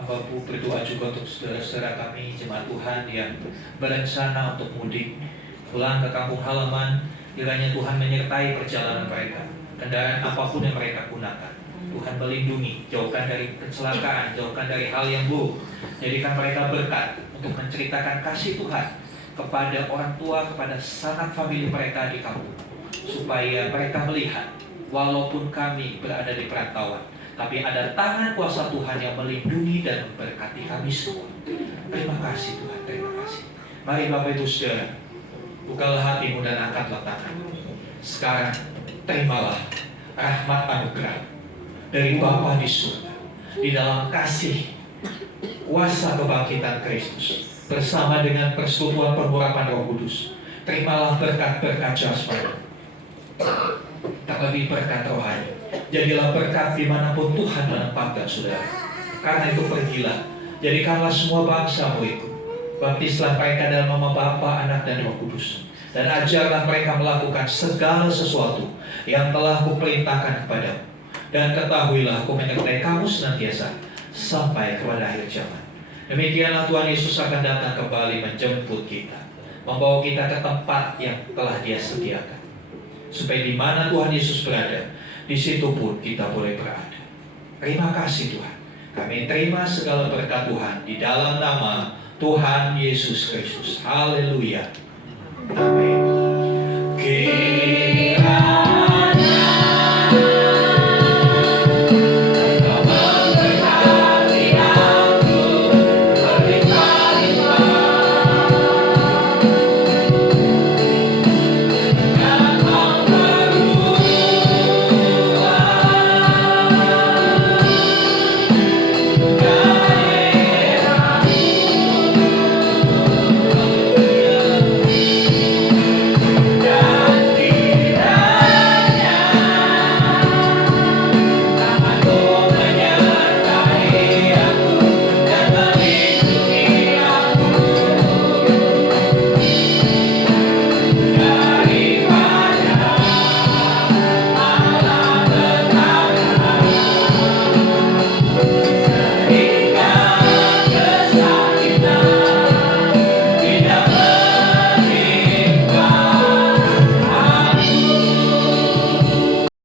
Hamba-Mu berdoa juga untuk saudara-saudara kami, jemaat Tuhan yang berencana untuk mudik pulang ke kampung halaman. Kiranya Tuhan menyertai perjalanan mereka, kendaraan apapun yang mereka gunakan. Tuhan melindungi, jauhkan dari kecelakaan, jauhkan dari hal yang buruk. Jadikan mereka berkat untuk menceritakan kasih Tuhan kepada orang tua, kepada sanak famili mereka di kampung, supaya mereka melihat walaupun kami berada di perantauan, tapi ada tangan kuasa Tuhan yang melindungi dan memberkati kami semua. Terima kasih Tuhan, terima kasih. Mari Bapak Ibu Saudara, bukalah hatimu dan angkatlah tanganmu. Sekarang terimalah rahmat anugerah dari Bapa di surga, di dalam kasih kuasa kebangkitan Kristus bersama dengan persekutuan pengurapan Roh Kudus. Terimalah berkat-berkat jasmani, terlebih berkat rohani. Jadilah berkat dimanapun Tuhan menempatkan saudara. Karena itu pergilah, jadikanlah semua bangsa muridku. Baptislah mereka dalam nama Bapa, Anak, dan Roh Kudus. Dan ajarlah mereka melakukan segala sesuatu yang telah kuperintahkan kepadamu. Dan ketahuilah aku menyertai kamu senantiasa sampai kepada akhir zaman. Demikianlah Tuhan Yesus akan datang kembali menjemput kita, membawa kita ke tempat yang telah Dia sediakan, supaya di mana Tuhan Yesus berada, di situ pun kita boleh berada. Terima kasih Tuhan. Kami terima segala berkat Tuhan di dalam nama Tuhan Yesus Kristus. Haleluya. Amin.